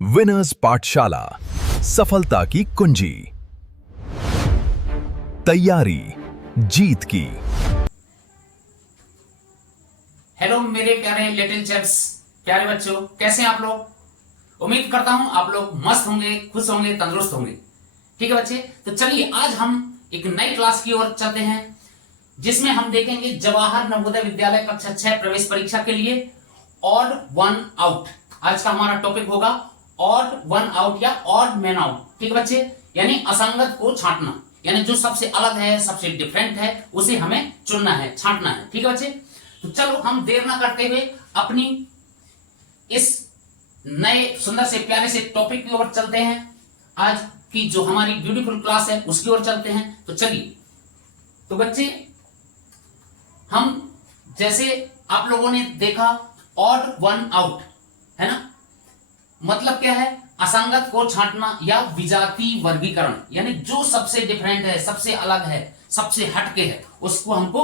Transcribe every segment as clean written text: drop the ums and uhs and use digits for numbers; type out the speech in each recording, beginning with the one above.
Winners पाठशाला सफलता की कुंजी। तैयारी जीत की। हेलो मेरे प्यारे लिटिल चैप्स, प्यारे बच्चों, कैसे हैं आप लोग। उम्मीद करता हूं आप लोग मस्त होंगे, खुश होंगे, तंदुरुस्त होंगे। ठीक है बच्चे, तो चलिए आज हम एक नई क्लास की ओर चलते हैं जिसमें हम देखेंगे जवाहर नवोदय विद्यालय कक्षा 6 प्रवेश परीक्षा के लिए ऑड वन आउट। आज का हमारा टॉपिक होगा ऑड वन आउट या ऑड मैन आउट। ठीक है बच्चे, यानी असंगत को छांटना, यानी जो सबसे अलग है, सबसे डिफरेंट है, उसे हमें चुनना है, छांटना है। ठीक है बच्चे, तो चलो हम देर ना करते हुए अपनी इस नए सुंदर से प्यारे से टॉपिक की ओर चलते हैं। आज की जो हमारी ब्यूटीफुल क्लास है उसकी ओर चलते हैं। तो चलिए, तो बच्चे हम जैसे आप लोगों ने देखा ऑड वन आउट है ना, मतलब क्या है, असंगत को छांटना या विजातीय वर्गीकरण, यानी जो सबसे डिफरेंट है, सबसे अलग है, सबसे हटके है, उसको हमको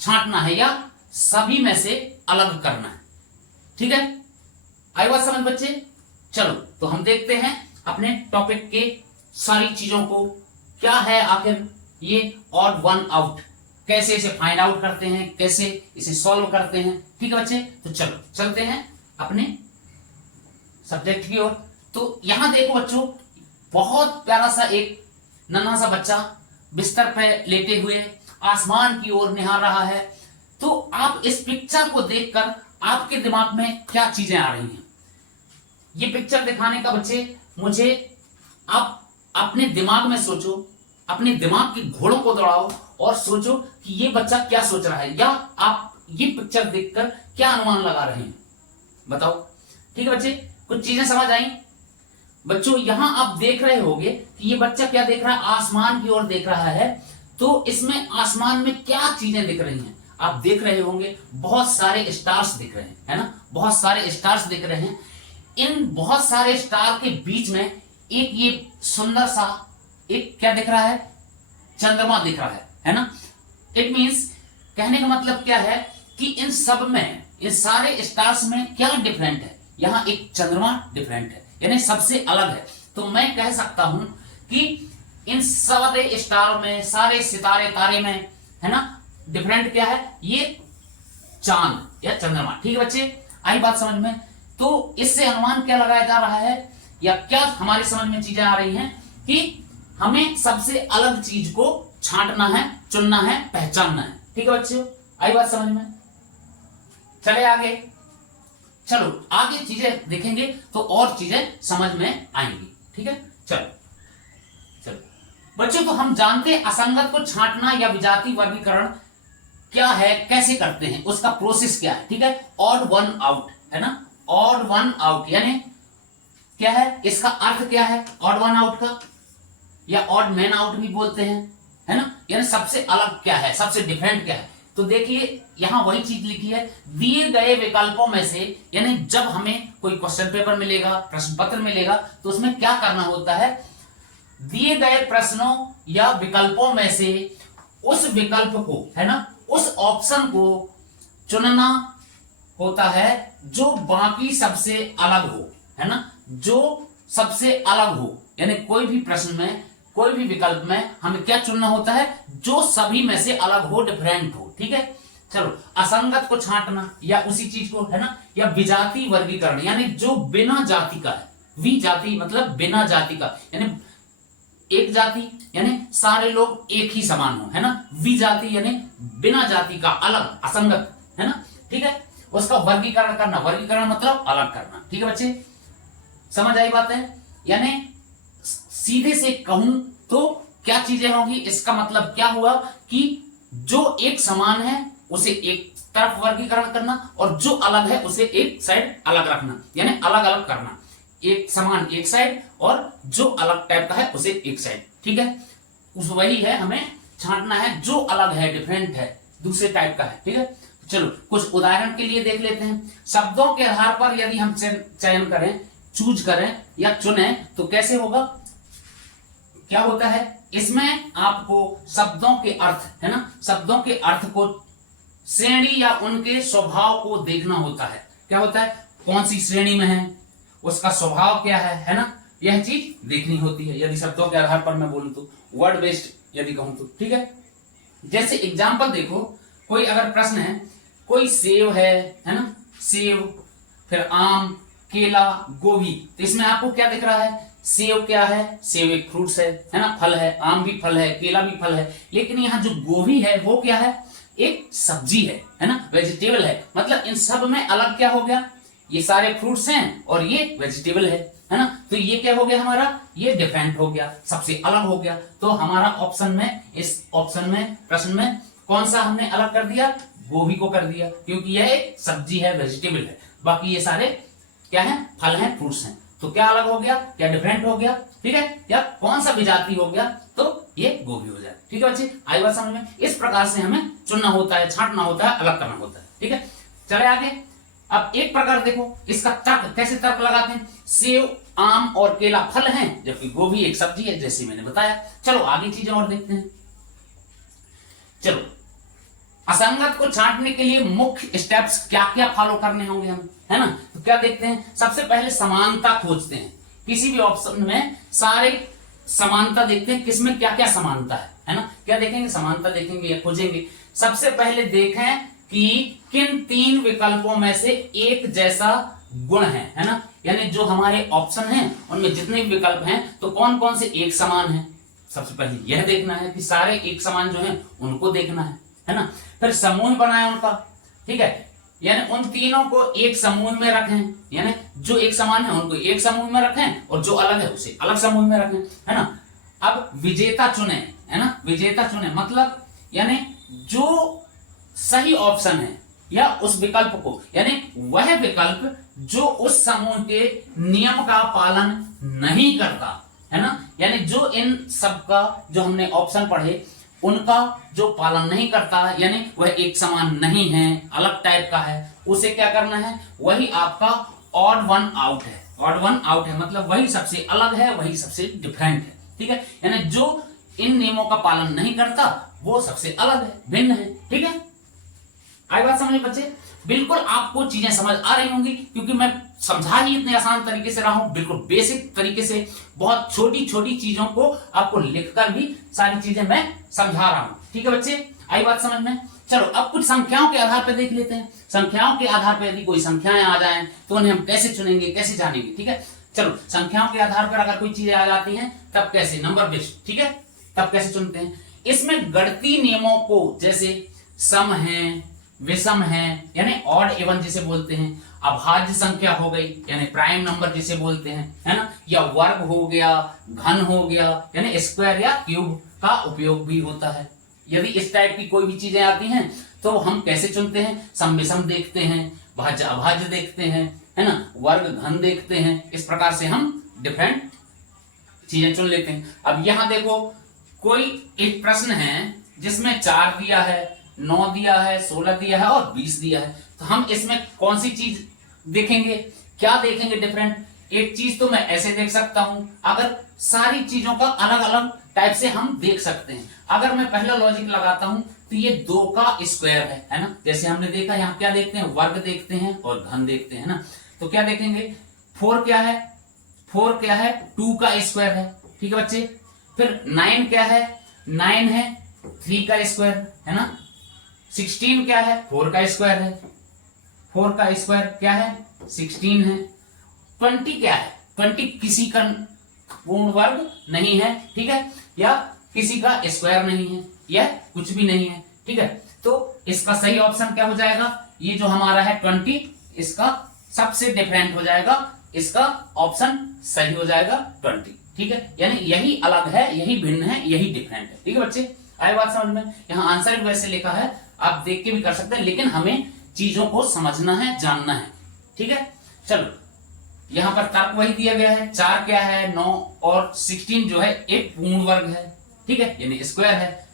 छांटना है या सभी में से अलग करना है। ठीक है, आई बात समझ बच्चे। चलो तो हम देखते हैं अपने टॉपिक के सारी चीजों को, क्या है आखिर ये ऑड वन आउट, कैसे इसे फाइंड आउट करते हैं, कैसे इसे सॉल्व करते हैं। ठीक है बच्चे, तो चलो चलते हैं अपने सब्जेक्ट की ओर। तो यहां देखो बच्चों, बहुत प्यारा सा एक नन्हा सा बच्चा बिस्तर पे लेटे हुए आसमान की ओर निहार रहा है। तो आप इस पिक्चर को देखकर आपके दिमाग में क्या चीजें आ रही हैं, ये पिक्चर दिखाने का बच्चे मुझे आप अपने दिमाग में सोचो, अपने दिमाग के घोड़ों को दौड़ाओ और सोचो कि ये बच्चा क्या सोच रहा है, या आप ये पिक्चर देखकर क्या अनुमान लगा रहे हैं, बताओ। ठीक है बच्चे, कुछ चीजें समझ आई बच्चों। यहां आप देख रहे होंगे कि ये बच्चा क्या देख रहा है, आसमान की ओर देख रहा है। तो इसमें आसमान में क्या चीजें दिख रही हैं, आप देख रहे होंगे बहुत सारे स्टार्स दिख रहे हैं, है ना, बहुत सारे स्टार्स दिख रहे हैं। इन बहुत सारे स्टार के बीच में एक ये सुंदर सा एक क्या दिख रहा है, चंद्रमा दिख रहा है ना। इट मींस, कहने का मतलब क्या है कि इन सब में, इन सारे स्टार्स में क्या डिफरेंट है, यहां एक चंद्रमा डिफरेंट है, यानी सबसे अलग है। तो मैं कह सकता हूं कि इन सारे स्टार में, सारे सितारे तारे में, है ना, डिफरेंट क्या है, ये चांद या चंद्रमा। ठीक है बच्चे, आई बात समझ में। तो इससे अनुमान क्या लगाया जा रहा है, या क्या हमारी समझ में चीजें आ रही हैं कि हमें सबसे अलग चीज को छांटना है, चुनना है, पहचानना है। ठीक है बच्चों, आई बात समझ में। चले आगे, चलो आगे चीजें देखेंगे तो और चीजें समझ में आएंगी। ठीक है, चलो चलो बच्चों, तो हम जानते हैं असंगत को छांटना या विजातीय वर्गीकरण क्या है, कैसे करते हैं, उसका प्रोसेस क्या है। ठीक है, ऑड वन आउट है ना, ऑड वन आउट यानी क्या है, इसका अर्थ क्या है ऑड वन आउट का, या ऑड मैन आउट भी बोलते हैं, है ना, यानी सबसे अलग क्या है, सबसे डिफरेंट क्या है। तो देखिए यहां वही चीज लिखी है, दिए गए विकल्पों में से, यानी जब हमें कोई क्वेश्चन पेपर मिलेगा, प्रश्न पत्र मिलेगा, तो उसमें क्या करना होता है, दिए गए प्रश्नों या विकल्पों में से उस विकल्प को, है ना, उस ऑप्शन को चुनना होता है जो बाकी सबसे अलग हो, है ना, जो सबसे अलग हो, यानी कोई भी प्रश्न में, कोई भी विकल्प में हमें क्या चुनना होता है, जो सभी में से अलग हो, डिफरेंट हो। ठीक है, चलो असंगत को छांटना या उसी चीज को, है ना, या विजातीय वर्गीकरण, यानी जो बिना जाति का है, विजाति मतलब बिना जाति का, यानी एक जाति यानी सारे लोग एक ही समान हो, है ना, विजाति यानी बिना जाति का, अलग, असंगत, है ना। ठीक है, उसका वर्गीकरण करना, वर्गीकरण मतलब अलग करना। ठीक है बच्चे, समझ आई बात है। यानी सीधे से कहूं तो क्या चीजें होंगी, इसका मतलब क्या हुआ कि जो एक समान है उसे एक तरफ वर्गीकरण करना, और जो अलग है उसे एक साइड अलग रखना, यानी अलग अलग करना, एक समान एक साइड और जो अलग टाइप का है उसे एक साइड। ठीक है, उस वही है, हमें छांटना है जो अलग है, डिफरेंट है, दूसरे टाइप का है। ठीक है, चलो कुछ उदाहरण के लिए देख लेते हैं। शब्दों के आधार पर यदि हम चयन करें, चूज करें या चुने तो कैसे होगा, क्या होता है, इसमें आपको शब्दों के अर्थ, है ना, शब्दों के अर्थ को श्रेणी या उनके स्वभाव को देखना होता है। क्या होता है, कौन सी श्रेणी में है, उसका स्वभाव क्या है ना, यह चीज देखनी होती है। यदि शब्दों के आधार पर मैं बोलूं तो, वर्ड बेस्ड यदि कहूं तो, ठीक है। जैसे एग्जाम्पल देखो, कोई अगर प्रश्न है, कोई सेब है ना, सेब, फिर आम, केला, गोभी, तो इसमें आपको क्या दिख रहा है, सेब क्या है, सेब एक फ्रूट्स है ना, फल है, आम भी फल है, केला भी फल है, लेकिन यहाँ जो गोभी है वो क्या है, एक सब्जी है ना, वेजिटेबल है। मतलब इन सब में अलग क्या हो गया, ये सारे फ्रूट्स हैं और ये वेजिटेबल है ना, तो ये क्या हो गया हमारा, ये डिफरेंट हो गया, सबसे अलग हो गया। तो हमारा ऑप्शन में, इस ऑप्शन में, प्रश्न में कौन सा हमने अलग कर दिया, गोभी को कर दिया, क्योंकि यह एक सब्जी है, वेजिटेबल है। बाकी ये सारे क्या है, फल हैं, फ्रूट्स हैं। तो क्या अलग हो गया, क्या डिफरेंट हो गया, ठीक है, या कौन सा विजाति हो गया, तो ये गोभी हो जाए। ठीक है बच्चे, आई बात समझ में। इस प्रकार से हमें चुनना होता है, छांटना होता है, अलग करना होता है। ठीक है, चले आगे। अब एक प्रकार देखो, इसका तर्क कैसे तर्क लगाते हैं, सेब, आम और केला फल हैं, जबकि गोभी एक सब्जी है, जैसे मैंने बताया। चलो आगे चीजें और देखते हैं। चलो, असंगत को छांटने के लिए मुख्य स्टेप्स क्या क्या फॉलो करने होंगे हम, है ना। तो क्या देखते हैं, सबसे पहले समानता खोजते हैं। किसी भी ऑप्शन में सारे समानता देखते हैं, किसमें क्या क्या समानता है ना। क्या देखेंगे, समानता देखेंगे या खोजेंगे। सबसे पहले देखें कि किन 3 विकल्पों में से एक जैसा गुण है ना, यानी जो हमारे ऑप्शन हैं उनमें जितने भी विकल्प हैं तो कौन कौन से एक समान है। सबसे पहले यह देखना है कि सारे एक समान जो हैं उनको देखना है ना। फिर समूह बनाए उनका, ठीक है, यानी उन तीनों को एक समूह में रखें, यानी जो एक समान है उनको एक समूह में रखें और जो अलग है उसे अलग समूह में रखें, है ना। अब विजेता चुने, है ना, विजेता चुने मतलब यानी जो सही ऑप्शन है या उस विकल्प को, यानी वह विकल्प जो उस समूह के नियम का पालन नहीं करता, है ना, यानी जो इन सब का जो हमने ऑप्शन पढ़े उनका जो पालन नहीं करता, यानी वह एक समान नहीं है, अलग टाइप का है, उसे क्या करना है, वही आपका ऑड वन आउट है। ऑड वन आउट है मतलब वही सबसे अलग है, वही सबसे डिफरेंट है। ठीक है, यानी जो इन नियमों का पालन नहीं करता वो सबसे अलग है, भिन्न है। ठीक है, आई बात समझ बच्चे। बिल्कुल आपको चीजें समझ आ रही होंगी, क्योंकि मैं समझा ही इतने आसान तरीके से रहा हूं, बिल्कुल बेसिक तरीके से, बहुत छोटी छोटी चीजों को आपको लिखकर भी सारी चीजें मैं समझा रहा हूं। ठीक है बच्चे, आई बात समझ में। चलो अब कुछ संख्याओं के आधार पर देख लेते हैं। संख्याओं के आधार पर यदि कोई संख्याएं आ जाएं तो उन्हें हम कैसे चुनेंगे, कैसे जानेंगे। ठीक है, चलो संख्याओं के आधार पर अगर कोई चीजें आ जाती हैं तब कैसे, नंबर बेस्ड, ठीक है, तब कैसे चुनते हैं। इसमें गणितीय नियमों को, जैसे सम है, विषम है, यानी ऑड इवन जिसे बोलते हैं, अभाज्य संख्या हो गई यानी प्राइम नंबर जिसे बोलते हैं, है ना, या वर्ग हो गया, घन हो गया, यानी स्क्वायर या क्यूब का उपयोग भी होता है। यदि इस टाइप की कोई भी चीजें आती हैं तो हम कैसे चुनते हैं, सम विषम देखते हैं, भाज्य अभाज्य देखते हैं, है ना, वर्ग घन देखते हैं। इस प्रकार से हम डिफरेंट चीजें चुन लेते हैं। अब यहां देखो, कोई एक प्रश्न है जिसमें 4 दिया है, 9 दिया है, 16 दिया है और 20 दिया है, तो हम इसमें कौन सी चीज देखेंगे, क्या देखेंगे डिफरेंट। एक चीज तो मैं ऐसे देख सकता हूं, अगर सारी चीजों का अलग अलग टाइप से हम देख सकते हैं। अगर मैं पहला लॉजिक लगाता हूं तो ये 2 का स्क्वायर है ना, जैसे हमने देखा यहाँ क्या देखते हैं, वर्ग देखते हैं और घन देखते हैं ना। तो क्या देखेंगे, 4 क्या है, 4 क्या है, 2 का स्क्वायर है। ठीक है बच्चे, फिर 9 क्या है, 9 है 3 का स्क्वायर, है ना। 16 क्या है, 4 का स्क्वायर है, 4 का स्क्वायर क्या है, 16 है। 20 क्या है, 20 किसी का पूर्ण वर्ग नहीं है, ठीक है, या किसी का स्क्वायर नहीं है, यह कुछ भी नहीं है। ठीक है, तो इसका सही ऑप्शन क्या हो जाएगा, ये जो हमारा है 20, इसका सबसे डिफरेंट हो जाएगा, इसका ऑप्शन सही हो जाएगा 20। ठीक है, यानी यही अलग है, यही भिन्न है, यही डिफरेंट है। ठीक है बच्चे, आए बात समझ में। यहाँ आंसर भी वैसे लिखा है, आप देख के भी कर सकते हैं, लेकिन हमें चीजों को समझना है, जानना है। ठीक है, चलो यहां पर तर्क वही दिया गया है, 4 क्या है, 9 और 16 जो है एक पूर्ण वर्ग है। ठीक है, यानी स्क्वायर है।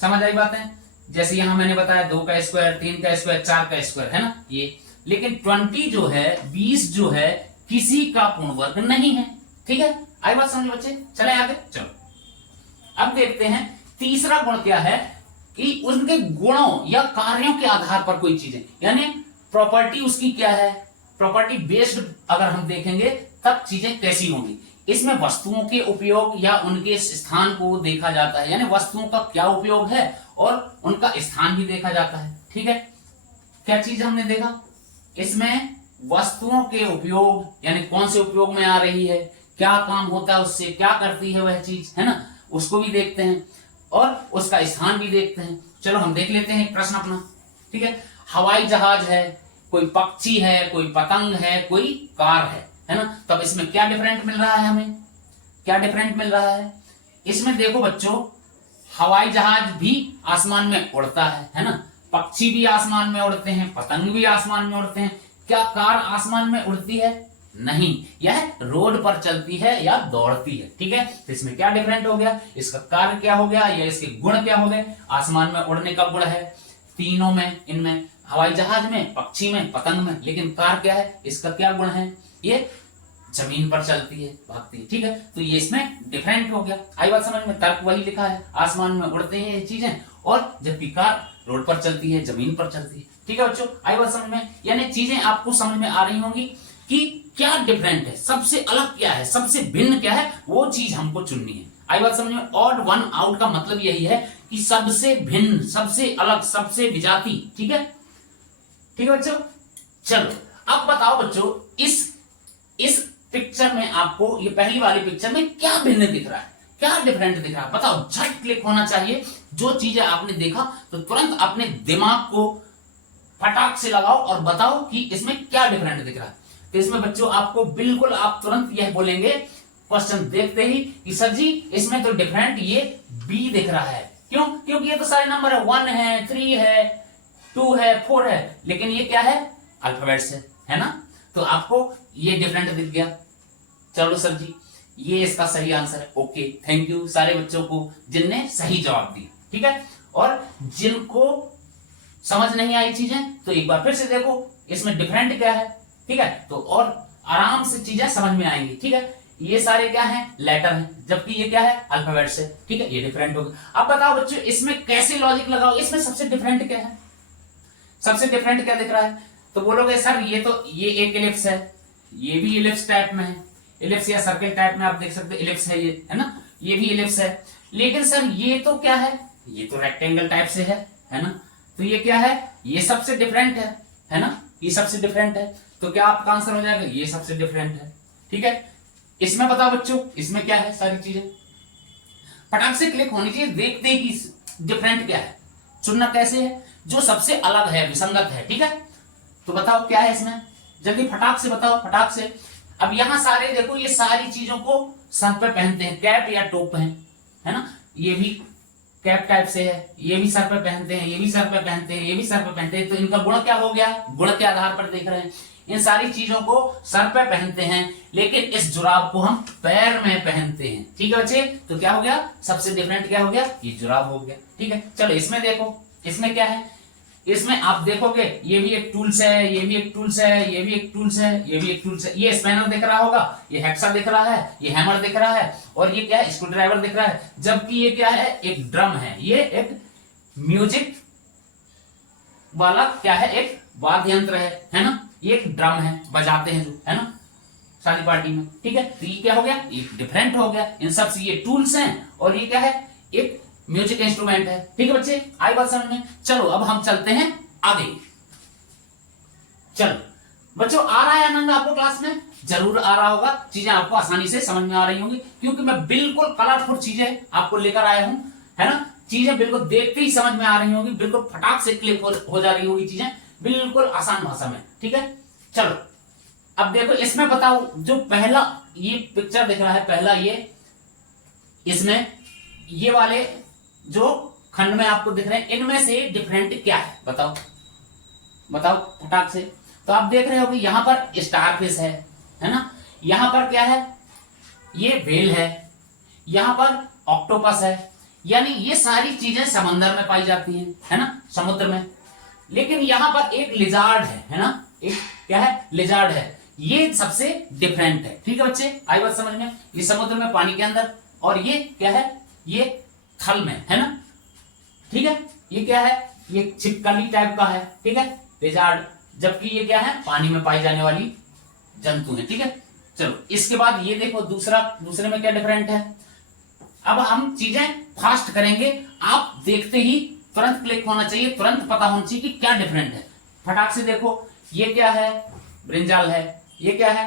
समझ आई बात है। जैसे यहां मैंने बताया 2 का स्क्वायर, 3 का स्क्वायर, 4 का स्क्वायर, है ना ये। लेकिन 20 जो है, 20 जो है, किसी का पूर्ण वर्ग नहीं है। ठीक है, आई बात समझ बच्चे। चले आगे, चलो अब देखते हैं तीसरा गुण क्या है, कि उनके गुणों या कार्यों के आधार पर कोई चीजें, यानी प्रॉपर्टी उसकी क्या है, प्रॉपर्टी बेस्ड अगर हम देखेंगे तब चीजें कैसी होंगी। इसमें वस्तुओं के उपयोग या उनके स्थान को देखा जाता है, यानी वस्तुओं का क्या उपयोग है और उनका स्थान भी देखा जाता है। ठीक है, क्या चीज हमने देखा इसमें, वस्तुओं के उपयोग यानी कौन से उपयोग में आ रही है, क्या काम होता है उससे, क्या करती है वह चीज, है ना, उसको भी देखते हैं और उसका स्थान भी देखते हैं। चलो हम देख लेते हैं प्रश्न अपना। ठीक है, हवाई जहाज है, कोई पक्षी है, कोई पतंग है, कोई कार है ना, तब इसमें क्या डिफरेंट मिल रहा है, हमें क्या डिफरेंट मिल रहा है। इसमें देखो बच्चों, हवाई जहाज भी आसमान में उड़ता है ना, पक्षी भी आसमान में उड़ते हैं, पतंग भी आसमान में उड़ते हैं। क्या कार आसमान में उड़ती है? नहीं, यह रोड पर चलती है या दौड़ती है। ठीक है, तो इसमें क्या डिफरेंट हो गया, इसका कार्य क्या हो गया या इसके गुण क्या हो गए। आसमान में उड़ने का गुण है तीनों में, इनमें हवाई जहाज में, पक्षी में, पतंग में, लेकिन कार क्या है, इसका क्या गुण है, ये जमीन पर चलती है, भागती है। ठीक है, तो ये इसमें डिफरेंट हो गया। आई बात समझ में, तर्क वही लिखा है, आसमान में उड़ते हैं ये चीजें और जबकि कार रोड पर चलती है, जमीन पर चलती है। ठीक है बच्चों, आई बात समझ में, यानी चीजें आपको समझ में आ रही होंगी कि क्या डिफरेंट है, सबसे अलग क्या है, सबसे भिन्न क्या है, वो चीज हमको चुननी है। आई बात समझ में। ऑड वन आउट का मतलब यही है कि सबसे भिन्न, सबसे अलग, सबसे विजाती। ठीक है, ठीक है बच्चों। चलो अब बताओ बच्चों, इस पिक्चर में आपको, ये पहली वाली पिक्चर में क्या भिन्न दिख रहा है, क्या डिफरेंट दिख रहा है, बताओ। झट क्लिक होना चाहिए, जो चीजें आपने देखा तो तुरंत अपने दिमाग को फटाक से लगाओ और बताओ कि इसमें क्या डिफरेंट दिख रहा है। तो इसमें बच्चों आपको बिल्कुल, आप तुरंत यह बोलेंगे क्वेश्चन देखते ही कि सर जी इसमें तो डिफरेंट ये बी दिख रहा है। क्यों? क्योंकि ये तो सारे नंबर है, 1 है, 3 है, 2 है, 4 है, लेकिन ये क्या है, अल्फाबेट्स है ना, तो आपको ये डिफरेंट दिख गया। चलो सर जी ये इसका सही आंसर है। ओके, थैंक यू सारे बच्चों को जिनने सही जवाब दिया। ठीक है, और जिनको समझ नहीं आई चीजें तो एक बार फिर से देखो इसमें डिफरेंट क्या है। ठीक है, तो और आराम से चीजें समझ में आएंगी। ठीक है, ये सारे क्या है, लेटर हैं, जबकि ये क्या है, अल्फाबेट्स है। ठीक है, ये डिफरेंट हो गया। अब बताओ बच्चों इसमें कैसे लॉजिक लगाओ, इसमें सबसे डिफरेंट क्या है, सबसे डिफरेंट क्या दिख रहा है। तो बोलोगे सर ये तो, ये एक इलिप्स है, ये भी इलिप्स टाइप में है, इलिप्स या सर्कल टाइप में आप देख सकते हो, इलिप्स है ये, है ना, ये भी इलिप्स है। लेकिन सर ये तो क्या है, ये तो रेक्टेंगल टाइप से है ना, तो ये क्या है, ये सबसे डिफरेंट है ना, ये सबसे डिफरेंट है। तो क्या आपका आंसर हो जाएगा, ये सबसे डिफरेंट है। ठीक है, इसमें बताओ बच्चों इसमें क्या है, सारी चीजें फटाक से क्लिक होनी चाहिए, देखते हैं कि डिफरेंट क्या है, चुनना कैसे है, जो सबसे अलग है, विसंगत है। ठीक है, तो बताओ क्या है इसमें, जल्दी फटाक से बताओ, फटाक से। अब यहां सारे देखो, ये सारी चीजों को सर पे पहनते हैं, कैप या टोप है ना, ये भी कैप टाइप से है, ये भी सर पे पहनते हैं, ये भी सर पे पहनते हैं, ये भी सर पे पहनते हैं। तो इनका गुण क्या हो गया, गुण के आधार पर देख रहे हैं, इन सारी चीजों को सर पे पहनते हैं, लेकिन इस जुराब को हम पैर में पहनते हैं। ठीक है बच्चे, तो क्या हो गया, सबसे डिफरेंट क्या हो गया, ये जुराब हो गया। ठीक है, चलो इसमें देखो, इसमें क्या है, इसमें आप देखोगे ये भी एक टूल्स है, ये भी एक टूल्स है, ये भी एक टूल्स है, ये भी एक टूल्स है। ये स्पैनर दिख रहा होगा, ये हेक्सा दिख रहा है, ये हैमर दिख रहा है, और ये क्या है, स्क्रू ड्राइवर दिख रहा है। जबकि ये क्या है, एक ड्रम है, ये एक म्यूजिक वाला क्या है, एक वाद्य यंत्र है ना, ये एक ड्रम है, बजाते हैं जो, है ना, शादी पार्टी में। ठीक है, तो ये क्या हो गया, ये डिफरेंट हो गया, इन सब से ये टूल्स हैं और ये क्या है, एक म्यूजिक इंस्ट्रूमेंट है। ठीक है बच्चे, आई बात समझ में। चलो अब हम चलते हैं आगे। चलो बच्चों, आ रहा है आनंद आपको क्लास में, जरूर आ रहा होगा, चीजें आपको आसानी से समझ में आ रही होंगी, क्योंकि मैं बिल्कुल कलरफुल चीजें आपको लेकर आया हूं, है ना, चीजें बिल्कुल देखते ही समझ में आ रही होंगी, बिल्कुल फटाक से क्लिक हो जा रही होगी चीजें, बिल्कुल आसान भाषा में। ठीक है, चलो अब देखो इसमें बताओ, जो पहला ये पिक्चर दिख रहा है, पहला ये, इसमें ये वाले जो खंड में आपको दिख रहे हैं, इनमें से डिफरेंट क्या है, बताओ बताओ फटाक से। तो आप देख रहे हो कि यहां पर स्टारफिश है ना, यहां पर क्या है, ये व्हेल है, यहां पर ऑक्टोपस है, यानी ये सारी चीजें समंदर में पाई जाती हैं, है ना, समुद्र में। लेकिन यहां पर एक लिजार्ड है ना, एक क्या है, लिजार्ड है, ये सबसे डिफरेंट है। ठीक है बच्चे, आई बात समझ में, ये समुद्र में, पानी के अंदर, और ये क्या है, ये थल में, है ना। ठीक है, ये क्या है, ये छिपकली टाइप का है। ठीक है, लिजार्ड, जबकि ये क्या है, पानी में पाई जाने वाली जंतु है। ठीक है, चलो इसके बाद ये देखो दूसरे में क्या डिफरेंट है। अब हम चीजें फास्ट करेंगे, आप देखते ही तुरंत क्लिक होना चाहिए, तुरंत पता होना चाहिए कि क्या डिफरेंट है। फटाक से देखो, ये क्या है, ब्रिंजाल है, ये क्या है,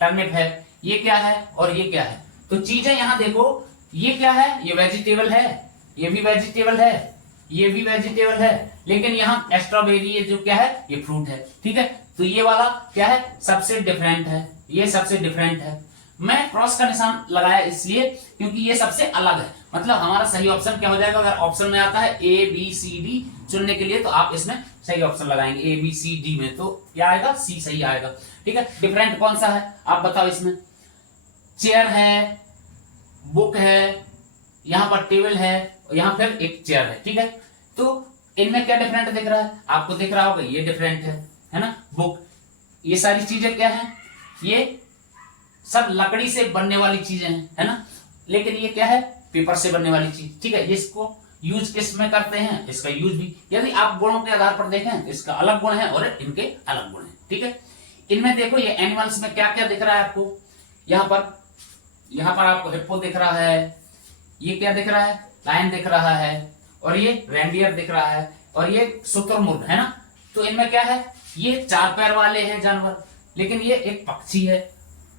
टर्निप है, ये क्या है और ये क्या है। तो चीजें यहां देखो, ये क्या है, ये वेजिटेबल है, ये भी वेजिटेबल है, ये भी वेजिटेबल है, लेकिन यहाँ स्ट्रॉबेरी ये जो क्या है, ये फ्रूट है। ठीक है, तो ये वाला क्या है, सबसे डिफरेंट है, ये सबसे डिफरेंट है। मैं क्रॉस का निशान लगाया इसलिए क्योंकि ये सबसे अलग है, मतलब हमारा सही ऑप्शन क्या हो जाएगा। अगर ऑप्शन में आता है ए बी सी डी चुनने के लिए, तो आप इसमें सही ऑप्शन लगाएंगे ए बी सी डी में, तो क्या आएगा, सी सही आएगा। ठीक है, डिफरेंट कौन सा है आप बताओ। इसमें चेयर है, बुक है, यहां पर टेबल है, यहां फिर एक चेयर है। ठीक है, तो इनमें क्या डिफरेंट दिख रहा है, आपको दिख रहा होगा, ये डिफरेंट है ना। बुक, ये सारी चीजें क्या है, ये सब लकड़ी से बनने वाली चीजें हैं, है ना, लेकिन ये क्या है, पेपर से बनने वाली चीज। ठीक है, इसको यूज किस में करते हैं, इसका यूज भी, यदि आप गुणों के आधार पर देखें तो इसका अलग गुण है और इनके अलग गुण है। ठीक है, इनमें देखो ये एनिमल्स में क्या क्या दिख रहा है आपको, यहां पर आपको हिप्पो दिख रहा है, ये क्या दिख रहा है, लायन दिख रहा है, और ये रेंडियर दिख रहा है, और ये शुतुरमुर्ग है ना। तो इनमें क्या है, ये 4 पैर वाले हैं जानवर, लेकिन ये एक पक्षी है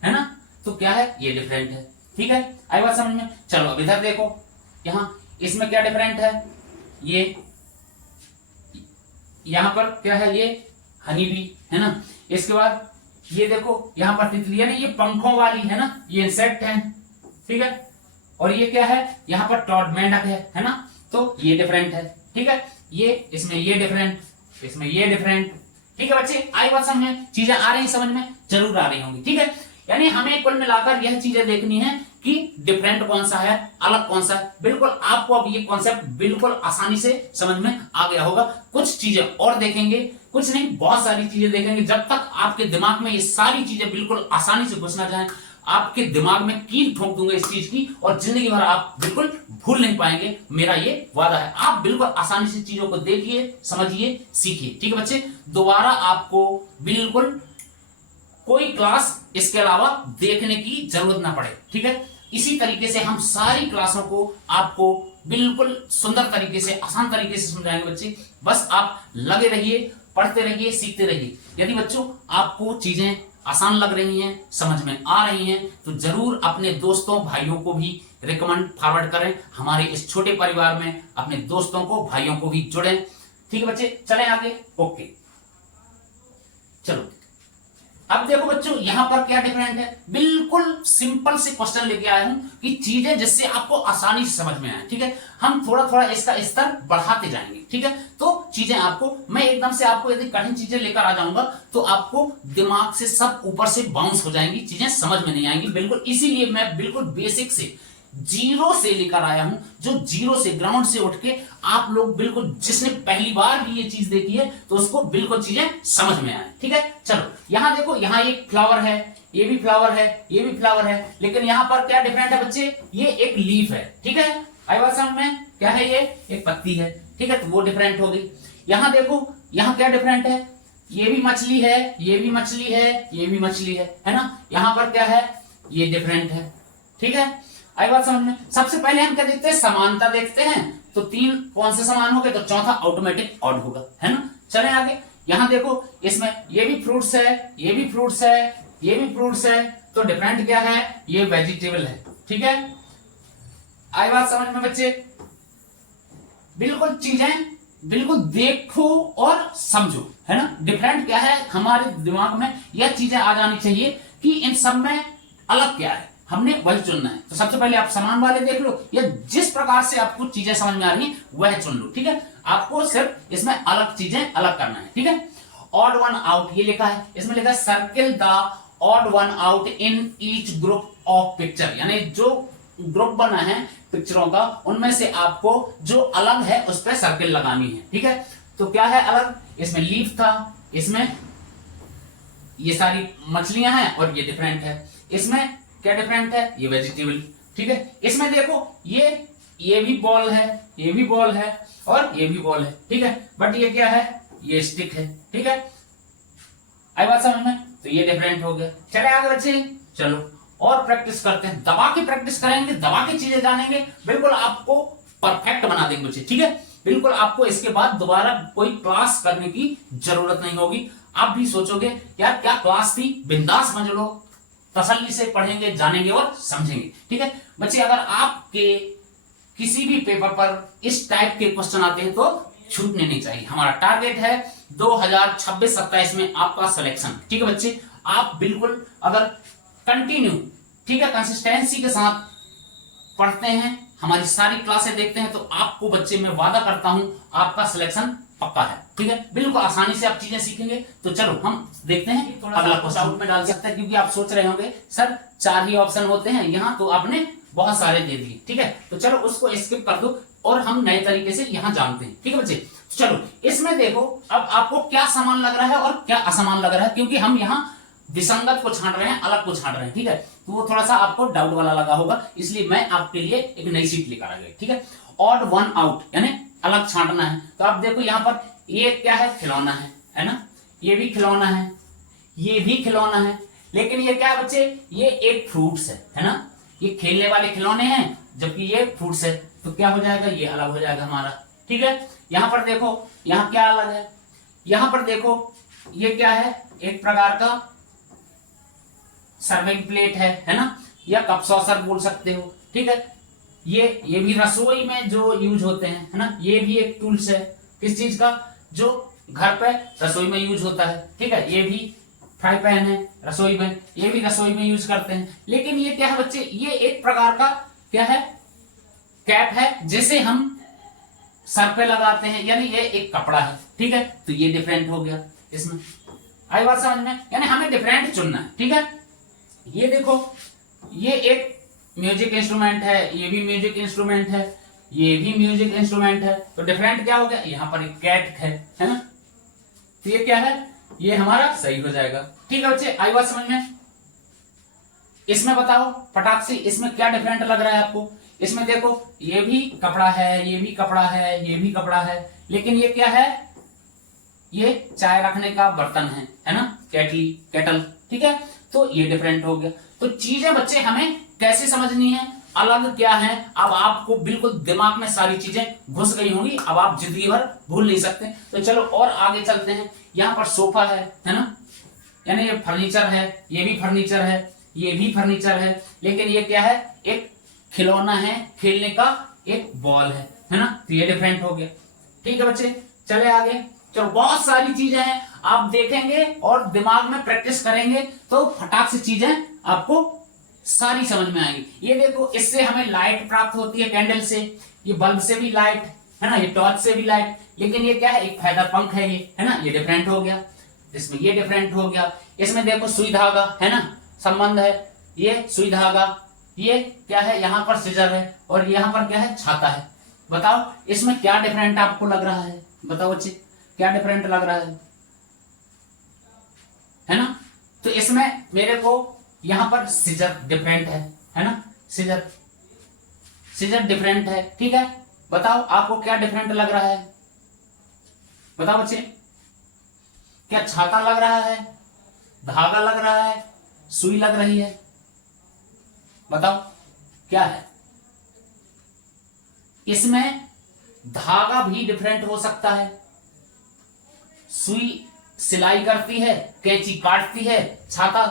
ना, तो क्या है, ये डिफरेंट है। ठीक है, आई बात समझ में। चलो अब इधर देखो, यहां इसमें क्या डिफरेंट है, ये यहां पर क्या है, ये हनी बी है ना। इसके बाद ये देखो, यहां पर तितली है ना, ये पंखों वाली है ना, ये इंसेक्ट है। ठीक है, और ये क्या है, यहां पर टॉड मेंढक है ना, तो ये डिफरेंट है। ठीक है, ये इसमें ये डिफरेंट, इसमें ये डिफरेंट। ठीक है बच्चे, आई बात समझ में, चीजें आ रही समझ में, जरूर आ रही होंगी। ठीक है, यानी हमें कुल मिलाकर यह चीजें देखनी है कि डिफरेंट कौन सा है, अलग कौन सा है। बिल्कुल आपको अब ये कॉन्सेप्ट बिल्कुल आसानी से समझ में आ गया होगा। कुछ चीजें और देखेंगे, कुछ नहीं बहुत सारी चीजें देखेंगे, जब तक आपके दिमाग में ये सारी चीजें बिल्कुल आसानी से घुसना चाहें, आपके दिमाग में कील ठोक दूंगा इस चीज की, और जिंदगी भर आप बिल्कुल भूल नहीं पाएंगे, मेरा ये वादा है। आप बिल्कुल आसानी से चीजों को देखिए, समझिए, सीखिए। ठीक है बच्चे, दोबारा आपको बिल्कुल कोई क्लास इसके अलावा देखने की जरूरत ना पड़े। ठीक है, इसी तरीके से हम सारी क्लासों को आपको बिल्कुल सुंदर तरीके से, आसान तरीके से समझाएंगे बच्चे। बस आप लगे रहिए, पढ़ते रहिए, सीखते रहिए। यदि बच्चों आपको चीजें आसान लग रही हैं, समझ में आ रही हैं, तो जरूर अपने दोस्तों भाइयों को भी रिकमेंड फॉरवर्ड करें। हमारे इस छोटे परिवार में अपने दोस्तों को, भाइयों को भी जोड़ें। ठीक है बच्चे, चलें आगे। ओके, चलो अब देखो बच्चों, यहां पर क्या डिफरेंट है। बिल्कुल सिंपल से क्वेश्चन लेके आया हूं कि चीजें जिससे आपको आसानी से समझ में आए। ठीक है, हम थोड़ा थोड़ा इसका स्तर बढ़ाते जाएंगे। ठीक है, तो चीजें आपको, मैं एकदम से आपको यदि कठिन चीजें लेकर आ जाऊंगा तो आपको दिमाग से सब ऊपर से बाउंस हो जाएंगी, चीजें समझ में नहीं आएंगी। बिल्कुल इसीलिए मैं बिल्कुल बेसिक से, जीरो से लेकर आया हूं, जो जीरो से, ग्राउंड से उठ के आप लोग बिल्कुल, जिसने पहली बार भी ये चीज देखी है तो उसको बिल्कुल चीजें समझ में आए। ठीक है, चलो यहां देखो, यहां एक फ्लावर है, ये भी फ्लावर है, ये भी फ्लावर है, लेकिन यहां पर क्या डिफरेंट है बच्चे, ये एक लीफ है। ठीक है, आई बात समझ में, क्या है, ये एक पत्ती है। ठीक है, तो वो डिफरेंट हो गई। यहां देखो, यहां क्या डिफरेंट है, ये भी मछली है, ये भी मछली है, ये भी मछली है ना। यहां पर क्या है, ये डिफरेंट है। ठीक है, आई बात समझ में। सबसे पहले हम क्या देखते हैं, समानता देखते हैं, तो 3 कौन से समान हो गए, तो चौथा ऑटोमेटिक ऑड होगा, है ना। चलें आगे, यहां देखो, इसमें ये भी फ्रूट्स है, ये भी फ्रूट्स है, ये भी फ्रूट्स है, तो डिफरेंट क्या है, ये वेजिटेबल है। ठीक है, आई बात समझ में बच्चे। बिल्कुल चीजें बिल्कुल देखो और समझो, है ना। डिफरेंट क्या है, हमारे दिमाग में यह चीजें आ जानी चाहिए कि इन सब में अलग क्या है, हमने वही चुनना है। तो सबसे पहले आप समान वाले देख लो, या जिस प्रकार से आपको चीजें समझ में आ रही हैं वह चुन लो। ठीक है, आपको सिर्फ इसमें अलग चीजें अलग करना है। ठीक है, ऑड वन आउट, ये लिखा है, इसमें लिखा है circle the odd one out in each group of picture, यानी जो ग्रुप बना है पिक्चरों का, उनमें से आपको जो अलग है उस पर सर्किल लगानी है। ठीक है, तो क्या है अलग, इसमें लीफ था, इसमें ये सारी मछलियां हैं, और ये डिफरेंट है। इसमें क्या डिफरेंट है, ये वेजिटेबल। ठीक है, इसमें देखो, ये भी बॉल है, ये भी बॉल है, और ये भी बॉल है। ठीक है, बट ये क्या है, ये स्टिक है। ठीक है, आई बात समझ में? तो ये डिफरेंट हो गया। चले आगे बच्चे, चलो और प्रैक्टिस करते हैं, दबा के प्रैक्टिस करेंगे, दबा के चीजें जानेंगे, बिल्कुल आपको परफेक्ट बना देंगे बच्चे, ठीक है? बिल्कुल आपको इसके बाद दोबारा कोई क्लास करने की जरूरत नहीं होगी। आप भी सोचोगे यार क्या क्लास थी, बिंदास समझ लो, तसल्ली से पढ़ेंगे, जानेंगे और समझेंगे, ठीक है बच्चे? अगर आपके किसी भी पेपर पर इस टाइप के क्वेश्चन आते हैं तो छूटने नहीं चाहिए। हमारा टारगेट है 2026-27 में आपका सिलेक्शन, ठीक है बच्चे? आप बिल्कुल अगर कंटिन्यू, ठीक है, कंसिस्टेंसी के साथ पढ़ते हैं, हमारी सारी क्लासें देखते हैं, तो आपको बच्चे मैं वादा करता हूं आपका सिलेक्शन पक्का है, ठीक है? बिल्कुल आसानी से आप चीजें सीखेंगे। तो चलो हम देखते हैं, अगला क्वेश्चन आउट में डाल सकते हैं, क्योंकि आप सोच रहे होंगे सर 4 ही ऑप्शन होते हैं यहाँ, तो आपने बहुत सारे दे दिए, ठीक है? तो चलो उसको स्किप कर दो और हम नए तरीके से यहाँ जानते हैं, ठीक है बच्चे? चलो इसमें देखो अब आपको क्या समान लग रहा है और क्या असमान लग रहा है, क्योंकि हम यहाँ विसंगत को छांट रहे हैं, अलग को छांट रहे हैं, ठीक है? तो वो थोड़ा सा आपको डाउट वाला लगा होगा, इसलिए मैं आपके लिए एक नई सीट लेकर आ गई, ठीक है? ऑड वन आउट यानी अलग छांटना है। तो आप देखो यहाँ पर ये क्या है, खिलौना है ना? ये भी खिलौना है, ये भी खिलौना है, लेकिन ये क्या है बच्चे, ये एक फ्रूट्स है ना? ये खेलने वाले खिलौने हैं, जबकि ये फ्रूट्स है, तो क्या हो जाएगा, ये अलग हो जाएगा हमारा, ठीक है? यहाँ पर देखो, यहाँ क्या अलग है, यहाँ पर देखो ये क्या है, एक प्रकार का सर्विंग प्लेट है ना? या कप सॉसर बोल सकते हो, ठीक है? ये भी रसोई में जो यूज होते हैं, है ना? ये भी एक टूल्स है, किस चीज का, जो घर पे रसोई में यूज होता है, ठीक है? ये भी फ्राई पैन है रसोई में, ये भी रसोई में यूज करते हैं। लेकिन ये क्या है बच्चे, ये एक प्रकार का क्या है, कैप है, जिसे हम सर पे लगाते हैं, यानी ये एक कपड़ा है, ठीक है? तो ये डिफरेंट हो गया इसमें, आई बात समझ में? यानी हमें डिफरेंट चुनना है, ठीक है? ये देखो, ये एक म्यूजिक इंस्ट्रूमेंट है, ये भी म्यूजिक इंस्ट्रूमेंट है, ये भी म्यूजिक इंस्ट्रूमेंट है, तो डिफरेंट क्या हो गया, यहाँ पर एक कैट है ना? तो ये क्या है, ये हमारा सही हो जाएगा, ठीक है बच्चे? आई बात समझ में? इसमें बताओ फटाक से, इसमें क्या डिफरेंट लग रहा है आपको? इसमें देखो ये भी कपड़ा है, ये भी कपड़ा है, ये भी कपड़ा है, लेकिन ये क्या है, ये चाय रखने का बर्तन है ना? केटल, ठीक है? तो ये डिफरेंट हो गया। तो चीजें बच्चे हमें कैसे समझनी है, अलग क्या है, अब आपको बिल्कुल दिमाग में सारी चीजें घुस गई होंगी, अब आप जिंदगी भर भूल नहीं सकते। तो चलो और आगे चलते हैं। यहाँ पर सोफा है ना? यानी ये फर्नीचर है, ये भी फर्नीचर है, ये भी फर्नीचर है, लेकिन ये क्या है, एक खिलौना है, खेलने का एक बॉल है ना? तो ये डिफरेंट हो गया, ठीक है बच्चे? चले आगे, चलो बहुत सारी चीजें हैं, आप देखेंगे और दिमाग में प्रैक्टिस करेंगे तो फटाक से चीजें आपको सारी समझ में आएंगी। ये देखो, इससे हमें लाइट प्राप्त होती है, कैंडल से, ये बल्ब से भी लाइट है ना, ये टॉर्च से भी लाइट, लेकिन ये क्या है, एक फायदा पंख है ये, है ना? ये डिफरेंट हो गया, इसमें ये डिफरेंट हो गया। इसमें देखो सुई धागा है ना, संबंध है, ये सुई धागा, ये क्या है, यहाँ पर सीजर है, और यहाँ पर क्या है, छाता है। बताओ इसमें क्या डिफरेंट आपको लग रहा है, बताओ बच्चे क्या डिफरेंट लग रहा है ना? तो इसमें मेरे को यहां पर सीजर डिफरेंट है ना? सीजर डिफरेंट है, ठीक है? बताओ आपको क्या डिफरेंट लग रहा है, बताओ बच्चे? क्या छाता लग रहा है, धागा लग रहा है, सुई लग रही है? बताओ क्या है? इसमें धागा भी डिफरेंट हो सकता है, सुई सिलाई करती है, कैंची काटती है, छाता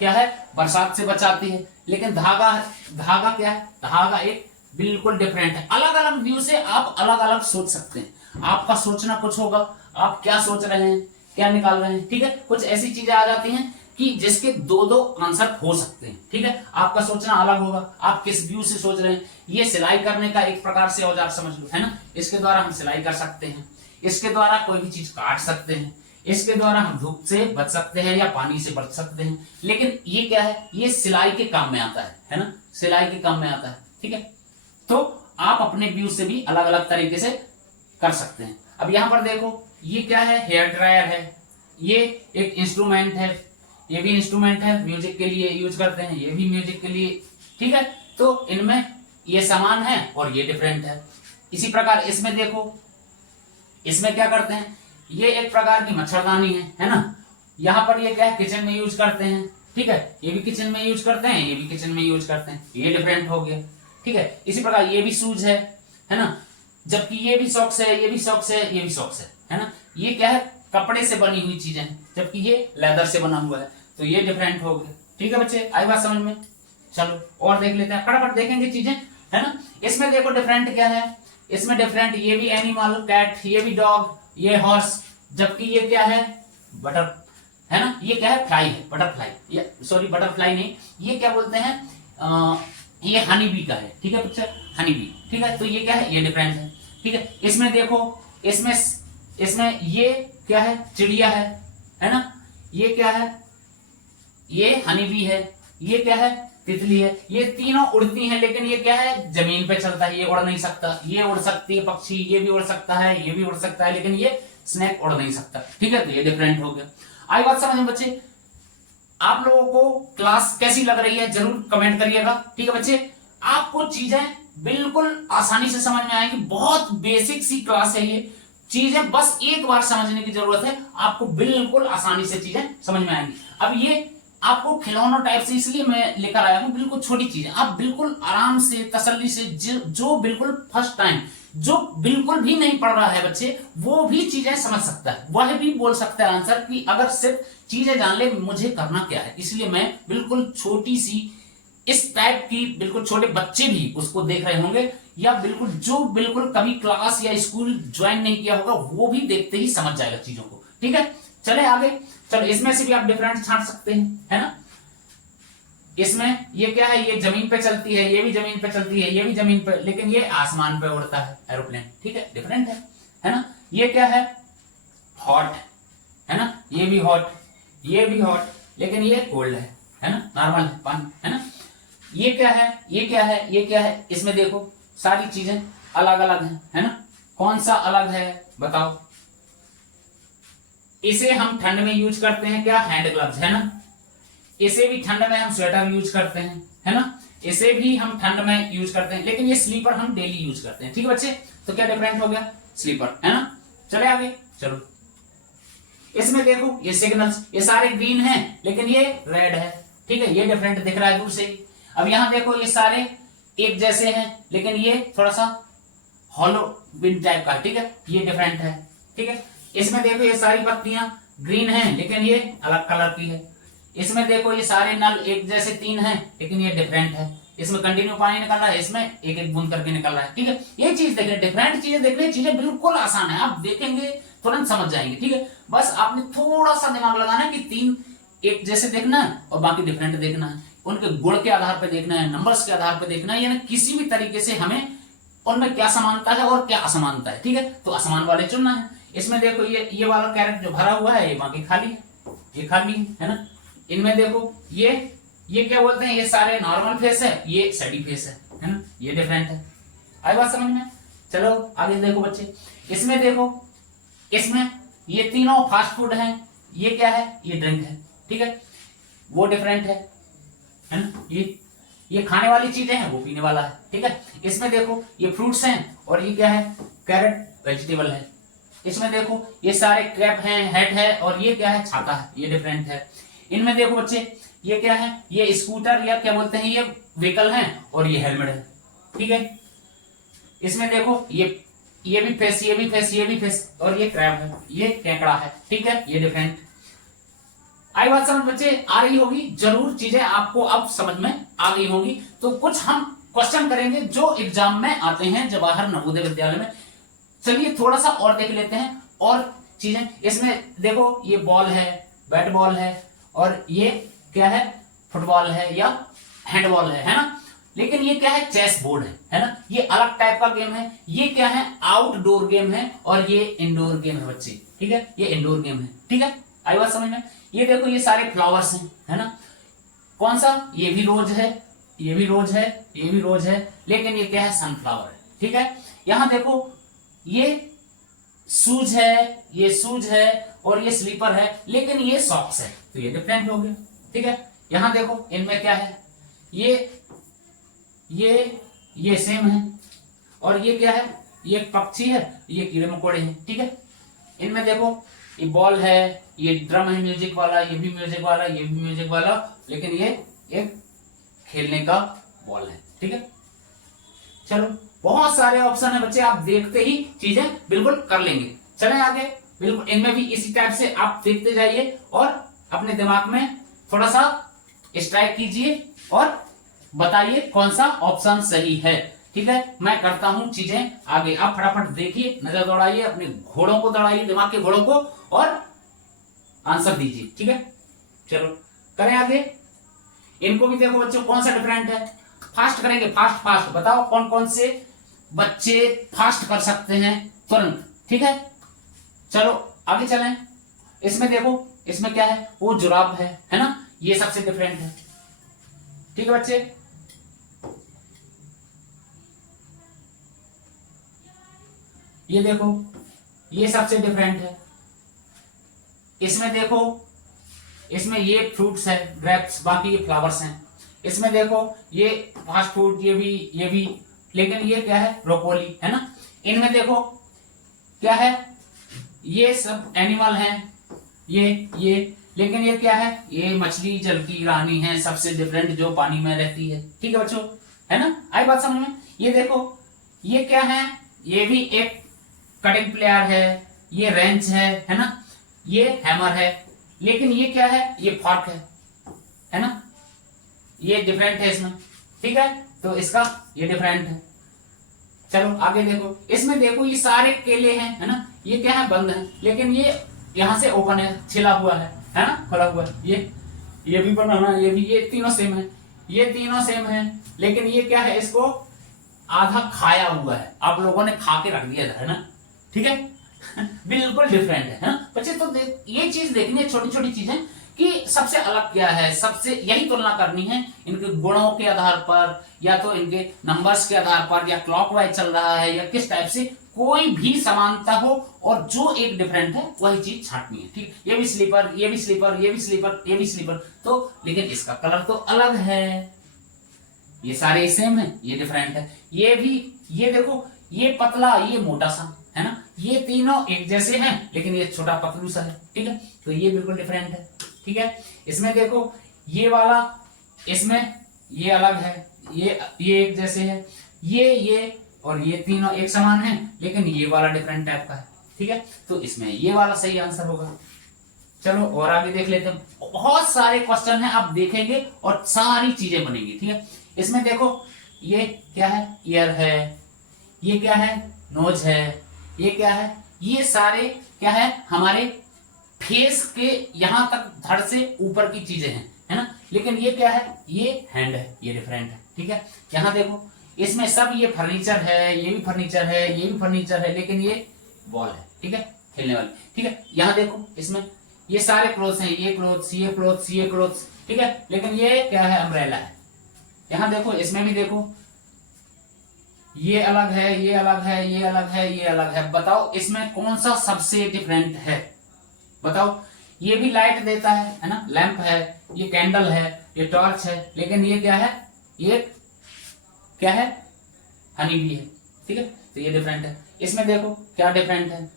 क्या है, बरसात से बचाती है, लेकिन धागा क्या है, धागा एक बिल्कुल डिफरेंट है। अलग अलग व्यू से आप अलग अलग सोच सकते हैं, आपका सोचना कुछ होगा, आप क्या सोच रहे हैं, क्या निकाल रहे हैं, ठीक है? कुछ ऐसी चीजें आ जाती हैं कि जिसके दो आंसर हो सकते हैं, ठीक है? आपका सोचना अलग होगा, आप किस व्यू से सोच रहे हैं। ये सिलाई करने का एक प्रकार से औजार समझ लो, है ना? इसके द्वारा हम सिलाई कर सकते हैं, इसके द्वारा कोई भी चीज काट सकते हैं, इसके द्वारा हम धूप से बच सकते हैं या पानी से बच सकते हैं। लेकिन ये क्या है, ये सिलाई के काम में आता है ना? सिलाई के काम में आता है, ठीक है? तो आप अपने व्यू से भी अलग अलग तरीके से कर सकते हैं। अब यहां पर देखो, ये क्या है, हेयर ड्रायर है, ये एक इंस्ट्रूमेंट है, ये भी इंस्ट्रूमेंट है, म्यूजिक के लिए यूज करते हैं, ये भी म्यूजिक के लिए, ठीक है? तो इनमें ये समान है और ये डिफरेंट है। इसी प्रकार इसमें देखो, इसमें क्या करते हैं, ये एक प्रकार की मच्छरदानी है ना? यहाँ पर ये क्या है, किचन में यूज करते हैं, ठीक है, ये भी किचन में यूज करते हैं, ये भी किचन में यूज करते हैं, ये डिफरेंट हो गया, ठीक है। इसी प्रकार ये भी शूज है ना, जबकि ये भी सॉक्स है, ये भी सॉक्स है, ये भी सॉक्स है ना। ये क्या है, कपड़े से बनी हुई चीजें हैं, जबकि ये लेदर से बना हुआ है, तो ये डिफरेंट हो गया, ठीक है बच्चे, आई बात समझ में। चलो और देख लेते हैं, फटाफट देखेंगे चीजें, है ना। इसमें देखो डिफरेंट क्या है, इसमें डिफरेंट, ये भी एनिमल कैट, ये भी डॉग, ये हॉर्स, जबकि ये क्या है, बटर, है ना। ये क्या है, फ्लाई है, बटरफ्लाई, ये सॉरी बटरफ्लाई नहीं, ये क्या बोलते हैं, ये हनी बी का है, ठीक है बच्चा, हनी बी, ठीक है। तो ये क्या है, ये डिफरेंट है, ठीक है। इसमें देखो, इसमें ये क्या है, चिड़िया है ना। ये क्या है, ये हनी बी है, ये क्या है, तितली है। ये तीनों उड़ती हैं, लेकिन ये क्या है, जमीन पे चलता है, ये उड़ नहीं सकता। ये उड़ सकती है पक्षी, ये भी उड़ सकता है, ये भी उड़ सकता है, लेकिन ये स्नेक उड़ नहीं सकता, ठीक है। तो ये डिफरेंट हो गया, आई बात समझ में बच्चे। आप लोगों को क्लास कैसी लग रही है जरूर कमेंट करिएगा, ठीक है बच्चे। आपको चीजें बिल्कुल आसानी से समझ में आएंगी, बहुत बेसिक सी क्लास है ये, चीजें बस एक बार समझने की जरूरत है, आपको बिल्कुल आसानी से चीजें समझ में आएंगी। अब ये आपको खिलौनों टाइप से इसलिए मैं लेकर आया हूं, बिल्कुल छोटी चीजें, आप बिल्कुल आराम से तसल्ली से, जो बिल्कुल फर्स्ट टाइम, जो बिल्कुल भी नहीं पढ़ रहा है बच्चे, वो भी चीजें समझ सकता है, वह भी बोल सकता है आंसर कि अगर सिर्फ चीजें जान ले मुझे करना क्या है। इसलिए मैं बिल्कुल छोटी सी इस टाइप की, बिल्कुल छोटे बच्चे भी उसको देख रहे होंगे, या बिल्कुल जो बिल्कुल कभी क्लास या स्कूल ज्वाइन नहीं किया होगा, वो भी देखते ही समझ जाएगा चीजों को, ठीक है। चले आगे, चलो इसमें से भी आप डिफरेंट छांट सकते हैं, है ना। इसमें ये क्या है, ये जमीन पे चलती है, ये भी जमीन पे चलती है, ये भी जमीन पे, लेकिन ये आसमान पे उड़ता है, एरोप्लेन, ठीक है, डिफरेंट है ना। ये क्या है, हॉट है ना, ये भी हॉट, ये भी हॉट, लेकिन ये कोल्ड है ना, नॉर्मल है, पानी, है ना। ये क्या है, ये क्या है, ये क्या है, इसमें देखो सारी चीजें अलग अलग है ना। कौन सा अलग है बताओ। इसे हम ठंड में यूज करते हैं, क्या, हैंड ग्लव्स, है ना। इसे भी ठंड में हम स्वेटर यूज करते हैं, है ना। इसे भी हम ठंड में यूज करते हैं, लेकिन ये स्लीपर हम डेली यूज करते हैं, ठीक है बच्चे। तो क्या डिफरेंट हो गया, स्लीपर, है ना। चले आगे, चलो इसमें देखो, ये सिग्नल्स, ये सारे ग्रीन हैं, लेकिन ये रेड है, ठीक है, ये डिफरेंट दिख रहा है दूर से। अब यहां देखो, ये सारे एक जैसे हैं, लेकिन ये थोड़ा सा हॉलो विंड टाइप का, ठीक है, ये डिफरेंट है, ठीक है। इसमें देखो, ये सारी पत्तियां ग्रीन हैं, लेकिन ये अलग कलर की है। इसमें देखो, ये सारे नल एक जैसे 3 हैं, लेकिन ये डिफरेंट है। इसमें कंटिन्यू पानी निकल रहा है, इसमें एक एक बूंद करके निकल रहा है, ठीक है। ये चीज देख रहे, डिफरेंट चीजें देख रहे, चीजें बिल्कुल आसान है, आप देखेंगे तुरंत समझ जाएंगे, ठीक है। बस आपने थोड़ा सा दिमाग लगाना है कि 3 एक जैसे देखना है और बाकी डिफरेंट देखना है, उनके गुण के आधार पर देखना है, नंबर्स के आधार पर देखना है, यानी किसी भी तरीके से हमें उनमें क्या समानता है और क्या असमानता है, ठीक है। तो असमान वाले चुनना है। इसमें देखो, ये वाला कैरेट जो भरा हुआ है, ये बाकी खाली है, ये खाली है ना। इनमें देखो, ये क्या बोलते हैं, ये सारे नॉर्मल फेस है, ये सैडी फेस है ना, ये डिफरेंट है, आई बात समझ में। चलो आगे देखो बच्चे, इसमें देखो, इसमें ये तीनों फास्ट फूड हैं, ये क्या है, ये ड्रिंक है, ठीक है, वो डिफरेंट है ना। ये खाने वाली चीजें हैं, वो पीने वाला है, ठीक है। इसमें देखो, ये फ्रूट्स हैं, और ये क्या है, कैरेट वेजिटेबल है। इसमें देखो, ये सारे कैप हैं, हेड है, और ये क्या है, छाता है, ये डिफरेंट है। इनमें देखो बच्चे, ये क्या है, ये स्कूटर या क्या बोलते हैं, ये व्हीकल है, और ये हेलमेट है, ठीक है। इसमें देखो, ये भी फेस, ये भी फेस, ये भी फेस, और ये क्रैब है, ये केकड़ा है, ठीक है, ये डिफरेंट। आई बात समझ बच्चे आ रही होगी, जरूर चीजें आपको अब समझ में आ गई होगी। तो कुछ हम क्वेश्चन करेंगे जो एग्जाम में आते हैं जवाहर नवोदय विद्यालय में। चलिए थोड़ा सा और देख लेते हैं और चीजें। इसमें देखो, ये बॉल है, बैट बॉल है, और ये क्या है, फुटबॉल है या हैंडबॉल है ना। लेकिन ये क्या है, चेस बोर्ड है ना, ये अलग टाइप का गेम है। ये क्या है, आउटडोर गेम है, और ये इंडोर गेम है बच्चे, ठीक है, ये इंडोर गेम है, ठीक है। आई बात समझ में। ये देखो, ये सारे फ्लावर्स हैं, है ना। कौन सा, ये भी रोज है, ये भी रोज है, ये भी रोज है, लेकिन ये क्या है, सनफ्लावर है, ठीक है। यहां देखो, ये शूज है, ये शूज है, और ये स्लीपर है, लेकिन ये सॉक्स है, तो ये डिफरेंट हो गया, ठीक है। यहां देखो, इनमें क्या है, ये सेम है, और ये क्या है, ये पक्षी है, ये कीड़े मकोड़े हैं, ठीक है। इनमें देखो, ये बॉल है, ये ड्रम है म्यूजिक वाला, ये भी म्यूजिक वाला, ये भी म्यूजिक वाला, लेकिन ये एक खेलने का बॉल है। ठीक है, चलो बहुत सारे ऑप्शन है बच्चे, आप देखते ही चीजें बिल्कुल कर लेंगे। चलें आगे, बिल्कुल इनमें भी इसी टाइप से आप देखते जाइए और अपने दिमाग में थोड़ा सा स्ट्राइक कीजिए और बताइए कौन सा ऑप्शन सही है। ठीक है, मैं करता हूं चीजें आगे, आप फटाफट देखिए, नजर दौड़ाइए, अपने घोड़ों को दौड़ाइए, दिमाग के घोड़ों को, और आंसर दीजिए। ठीक है, चलो करें आगे। इनको भी देखो बच्चों कौन सा डिफरेंट है, फास्ट करेंगे, फास्ट फास्ट बताओ कौन कौन से बच्चे फास्ट कर सकते हैं तुरंत। ठीक है, चलो आगे चलें। इसमें देखो, इसमें क्या है, वो जुराब है ना, ये सबसे डिफरेंट है। ठीक है बच्चे, ये देखो, ये सबसे डिफरेंट है। इसमें देखो, इसमें ये फ्रूट्स है, ग्रेप्स, बाकी ये फ्लावर्स हैं। इसमें देखो ये फास्ट फूड, ये भी, लेकिन ये क्या है, ब्रोकोली है ना। इनमें देखो क्या है, ये सब एनिमल हैं, ये लेकिन ये क्या है, ये मछली जल की रानी है, सबसे डिफरेंट, जो पानी में रहती है। ठीक है बच्चों, है ना, आई बात समझ में। ये देखो, ये क्या है, ये भी एक कटिंग प्लेयर है, ये रेंच है ना, ये हैमर है, लेकिन ये क्या है, ये फॉर्क है ना, ये डिफरेंट है इसमें। ठीक है, तो इसका ये डिफरेंट है। चलो आगे देखो, इसमें देखो ये सारे केले हैं, है ना, ये क्या है, बंद है, लेकिन ये यहां से ओपन है, छिला हुआ है ना, खुला हुआ है। ये भी बनाना, ये भी, ये तीनों सेम है, ये तीनों सेम है, लेकिन ये क्या है, इसको आधा खाया हुआ है, आप लोगों ने खा के रख दिया था, है ना। ठीक है बिल्कुल डिफरेंट है ना बच्चे। तो ये चीज देखनी है, छोटी छोटी चीजें, कि सबसे अलग क्या है, सबसे यही तुलना करनी है इनके गुणों के आधार पर, या तो इनके नंबर्स के आधार पर, या क्लॉकवाइज चल रहा है, या किस टाइप से, कोई भी समानता हो और जो एक डिफरेंट है वही चीज छांटनी है। ठीक, ये भी स्लीपर, ये भी स्लीपर, ये भी स्लीपर, ये भी स्लीपर, तो लेकिन इसका कलर तो अलग है। ये सारे सेम है, ये डिफरेंट है। ये भी, ये देखो, ये पतला, ये मोटा सा, है ना, ये तीनों एक जैसे हैं, लेकिन ये छोटा पतलू सा है। ठीक है, तो ये बिल्कुल डिफरेंट है। ठीक है, इसमें देखो, ये वाला, इसमें ये अलग है, ये एक जैसे है, ये और ये तीनों एक समान है, लेकिन ये वाला डिफरेंट टाइप का है। ठीक है, तो इसमें ये वाला सही आंसर होगा। चलो और आगे देख लेते हैं, बहुत सारे क्वेश्चन हैं, आप देखेंगे और सारी चीजें बनेंगी। ठीक है, इसमें देखो, ये क्या है, ईयर है, ये क्या है, नोज है, ये क्या है, ये सारे क्या है, हमारे फेस के यहां तक, धड़ से ऊपर की चीजें हैं, है ना, लेकिन ये क्या है, ये हैंड है, ये डिफरेंट है। ठीक है, यहां देखो, इसमें सब ये फर्नीचर है, ये भी फर्नीचर है, ये भी फर्नीचर है, लेकिन ये बॉल है। ठीक है, खेलने वाली। ठीक है, यहां देखो, इसमें ये सारे क्लोथ्स हैं, ये क्लोथ्स, ये क्लोथ्स, ये क्लोथ्स। ठीक है, लेकिन ये क्या है, अम्ब्रेला है। यहां देखो, इसमें भी देखो, ये अलग है, ये अलग है, ये अलग है, ये अलग है। बताओ इसमें कौन सा सबसे डिफरेंट है, बताओ। ये भी लाइट देता है ना, लैंप है, ये कैंडल है, ये टॉर्च है, लेकिन ये क्या है, ये क्या है, हनी भी है। ठीक है, तो ये डिफरेंट है। इसमें देखो क्या डिफरेंट है,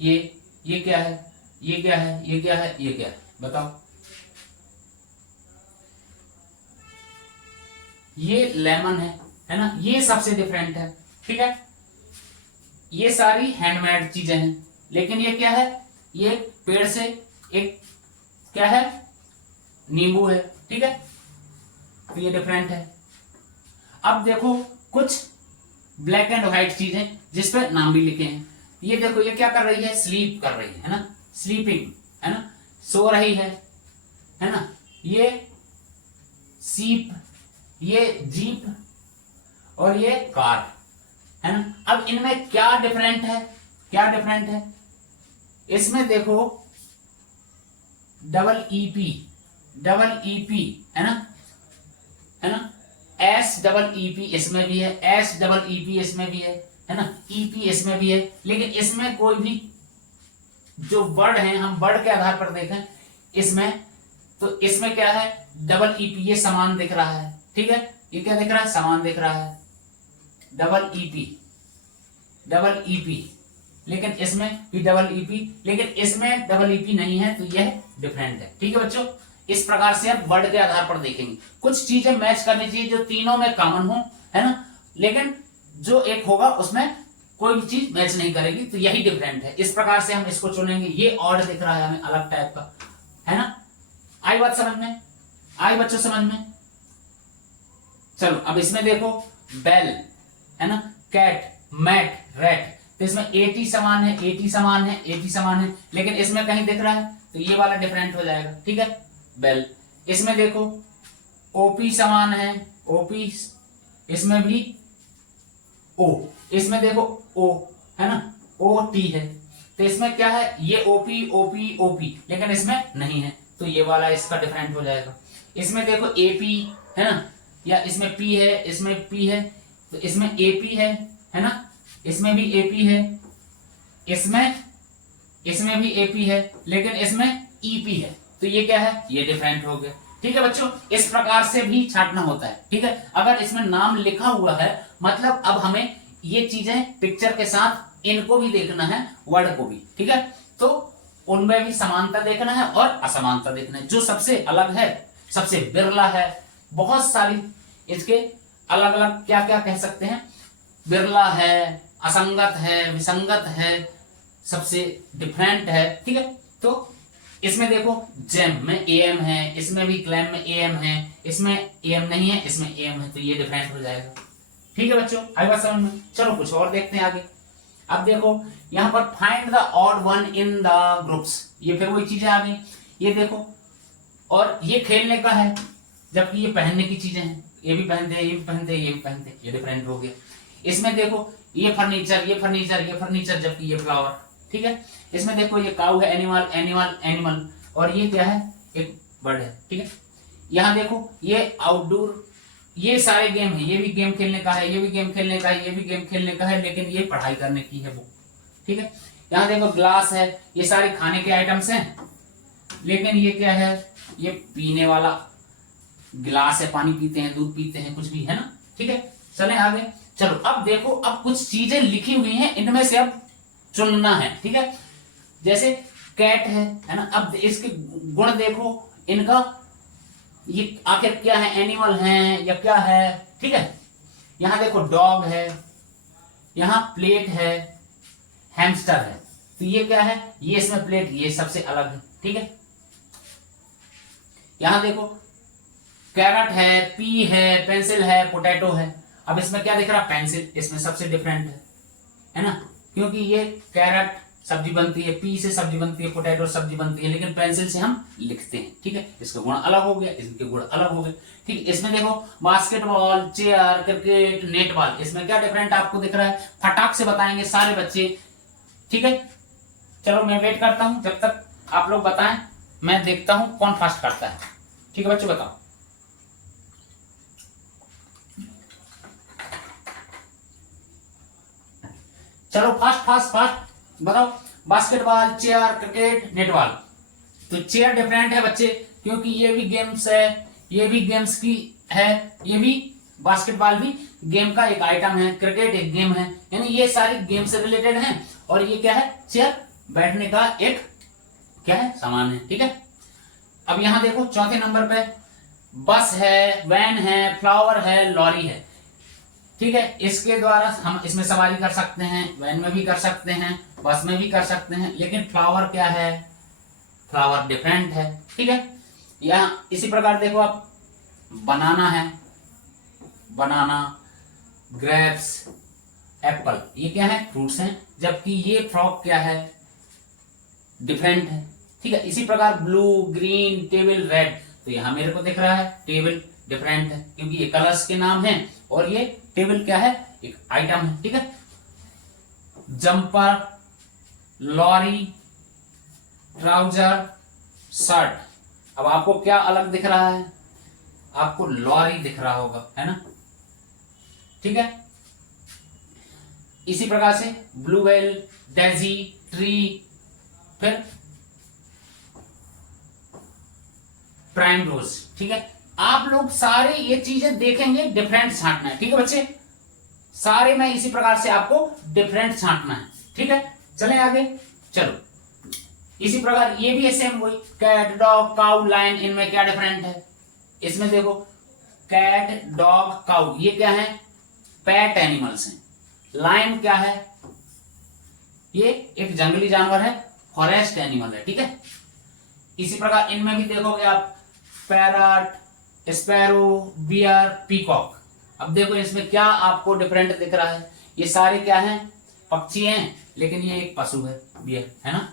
ये क्या है, ये क्या है, ये क्या है, ये क्या है, बताओ। ये लेमन है ना, ये सबसे डिफरेंट है। ठीक है, ये सारी हैंडमेड चीजें हैं, लेकिन ये क्या है, ये पेड़ से एक क्या है, नींबू है। ठीक है, तो ये डिफरेंट है। अब देखो कुछ ब्लैक एंड व्हाइट चीजें जिस पे नाम भी लिखे हैं। ये देखो, ये क्या कर रही है, स्लीप कर रही है ना, स्लीपिंग, है ना, सो रही है ना, ये सीप, ये जीप, और ये कार, है ना। अब इनमें क्या डिफरेंट है, क्या डिफरेंट है, इसमें देखो डबल ईपी है ना, एस डबल ईपी इसमें भी है, एस डबल ईपी इसमें भी है ना, ईपी इसमें भी है, लेकिन इसमें कोई भी जो वर्ड है, हम वर्ड के आधार पर देखें इसमें, तो इसमें क्या है, डबल ईपी, ये समान दिख रहा है। ठीक है, ये क्या दिख रहा है, समान दिख रहा है, डबल ईपी, लेकिन इसमें भी डबल ईपी, लेकिन इसमें डबल ईपी नहीं है, तो यह डिफरेंट है। ठीक है बच्चों, इस प्रकार से आप वर्ड के आधार पर देखेंगे। कुछ चीजें मैच करनी चाहिए जो तीनों में कॉमन हो, है ना, लेकिन जो एक होगा उसमें कोई भी चीज मैच नहीं करेगी, तो यही डिफरेंट है। इस प्रकार से हम इसको चुनेंगे। ये ऑड दिख रहा है हमें अलग टाइप का, है ना। आई बात समझ में? आई बच्चों समझ में? चलो अब इसमें देखो, बेल, है ना, कैट, मैट, रेट, तो इसमें एटी समान है, एटी समान है, एटी समान है, लेकिन इसमें कहीं दिख रहा है, तो ये वाला डिफरेंट हो जाएगा। ठीक है, बेल। इसमें देखो ओपी समान है, ओपी, इसमें भी ओ, इसमें देखो ओ, है ना, ओ टी है, तो इसमें क्या है, ये ओपी ओपी ओपी, लेकिन इसमें नहीं है, तो ये वाला इसका डिफरेंट हो जाएगा। इसमें देखो एपी, है ना, या इसमें पी है, इसमें पी है, तो इसमें एपी है ना, इसमें भी एपी है, इसमें भी एपी है, लेकिन इसमें ईपी है, तो ये क्या है, ये डिफरेंट हो गया। ठीक है बच्चों, इस प्रकार से भी छांटना होता है। ठीक है, अगर इसमें नाम लिखा हुआ है, मतलब अब हमें ये चीजें पिक्चर के साथ इनको भी देखना है, वर्ड को भी। ठीक है, तो उनमें भी समानता देखना है और असमानता देखना है। जो सबसे अलग है, सबसे बिरला है, बहुत सारी इसके अलग अलग क्या क्या कह सकते हैं, बिरला है, असंगत है, विसंगत है, सबसे डिफरेंट है। ठीक है, तो इसमें देखो जेम में एम है, इसमें भी क्लैम में एम है, इसमें एम नहीं है, इसमें एम है, तो ये डिफरेंट हो जाएगा। ठीक है बच्चों, आई बात समझ में? चलो कुछ और देखते हैं आगे। अब देखो यहां पर find the odd one in the groups, ये फिर वही चीजें आ गई। ये देखो, और ये खेलने का है, जबकि ये पहनने की चीजें हैं, ये भी पहनते हैं, ये भी पहनते हैं, ये भी पहनते हैं, ये डिफरेंट हो गया। इसमें देखो ये फर्नीचर, ये फर्नीचर, ये फर्नीचर, जबकि ये फ्लावर। ठीक है, इसमें देखो ये काऊ है, एनिमल, एनिमल, एनिमल, और ये क्या है, एक बर्ड है। ठीक है, यहाँ देखो ये आउटडोर, ये सारे गेम है, ये भी गेम खेलने का है, ये भी गेम खेलने का है, ये भी गेम खेलने का है, लेकिन ये पढ़ाई करने की है वो। ठीक है, यहाँ देखो ग्लास है, ये सारे खाने के आइटम्स हैं, लेकिन ये क्या है, ये पीने वाला गिलास है, पानी पीते हैं, दूध पीते हैं, कुछ भी है ना। ठीक है, चलें आगे। चलो अब देखो, अब कुछ चीजें लिखी हुई हैं, इनमें से अब चुनना है। ठीक है, जैसे कैट है ना, अब इसके गुण देखो इनका, ये आखिर क्या है, एनिमल है या क्या है। ठीक है, यहां देखो डॉग है, यहां प्लेट है, हैमस्टर है, तो ये क्या है, ये इसमें प्लेट, ये सबसे अलग है। ठीक है, यहां देखो कैरट है, पी है, पेंसिल है, पोटैटो है। अब इसमें क्या दिख रहा, पेंसिल, इसमें सबसे डिफरेंट है ना, क्योंकि ये कैरट सब्जी बनती है, पी से सब्जी बनती है, पोटैटो सब्जी बनती है, लेकिन पेंसिल से हम लिखते हैं। ठीक है, इसका गुण अलग हो गया, इसके गुण अलग हो गए। ठीक है, इसमें देखो बास्केटबॉल, चेयर, क्रिकेट, नेटबॉल, इसमें क्या डिफरेंट आपको दिख रहा है, फटाक से बताएंगे सारे बच्चे। ठीक है, चलो मैं वेट करता हूं, जब तक आप लोग बताएं, मैं देखता हूं कौन फास्ट करता है। ठीक है बच्चों, बताओ। चलो फास्ट फास्ट फास्ट बताओ, बास्केटबॉल, चेयर, क्रिकेट, नेटबॉल। तो चेयर डिफरेंट है बच्चे, क्योंकि ये भी गेम्स है, ये भी गेम्स की है, ये भी बास्केटबॉल भी गेम का एक आइटम है, क्रिकेट एक गेम है, यानी ये सारी गेम से रिलेटेड हैं। और ये क्या है, चेयर बैठने का एक क्या है, सामान है। ठीक है, अब यहां देखो चौथे नंबर पे बस है, वैन है, फ्लावर है, लॉरी है। ठीक है, इसके द्वारा हम इसमें सवारी कर सकते हैं, वैन में भी कर सकते हैं, बस में भी कर सकते हैं, लेकिन फ्लावर क्या है, फ्लावर डिफरेंट है। ठीक है, यहाँ इसी प्रकार देखो आप, बनाना है, बनाना, ग्रेप्स, एप्पल, ये क्या है, फ्रूट्स हैं, जबकि ये फ्रॉक क्या है, डिफरेंट है। ठीक है, इसी प्रकार ब्लू, ग्रीन, टेबल, रेड, तो यहां मेरे को दिख रहा है टेबल डिफरेंट है, क्योंकि ये कलर्स के नाम हैं, और ये टेबल क्या है, एक आइटम है। ठीक है, जंपर, लॉरी, ट्राउजर, शर्ट। अब आपको क्या अलग दिख रहा है, आपको लॉरी दिख रहा होगा, है ना। ठीक है, इसी प्रकार से ब्लूवेल, डेजी, ट्री, फिर प्राइम रोज। ठीक है, आप लोग सारे ये चीजें देखेंगे, डिफरेंट छांटना है। ठीक है बच्चे, सारे में इसी प्रकार से आपको डिफरेंट छांटना है। ठीक है, चलें आगे, चलो इसी प्रकार ये भी सेम वही, कैट डॉग काउ लायन, इनमें क्या डिफरेंट है? इसमें देखो कैट डॉग काउ ये क्या है? पेट एनिमल्स हैं। लायन क्या है? ये एक जंगली जानवर है, फॉरेस्ट एनिमल है, ठीक है। इसी प्रकार इनमें भी देखोगे आप पैरट, स्पैरो, बियर, पीकॉक। अब देखो इसमें क्या आपको डिफरेंट दिख रहा है? ये सारे क्या हैं? पक्षी हैं, लेकिन ये एक पशु है, बियर, है ना।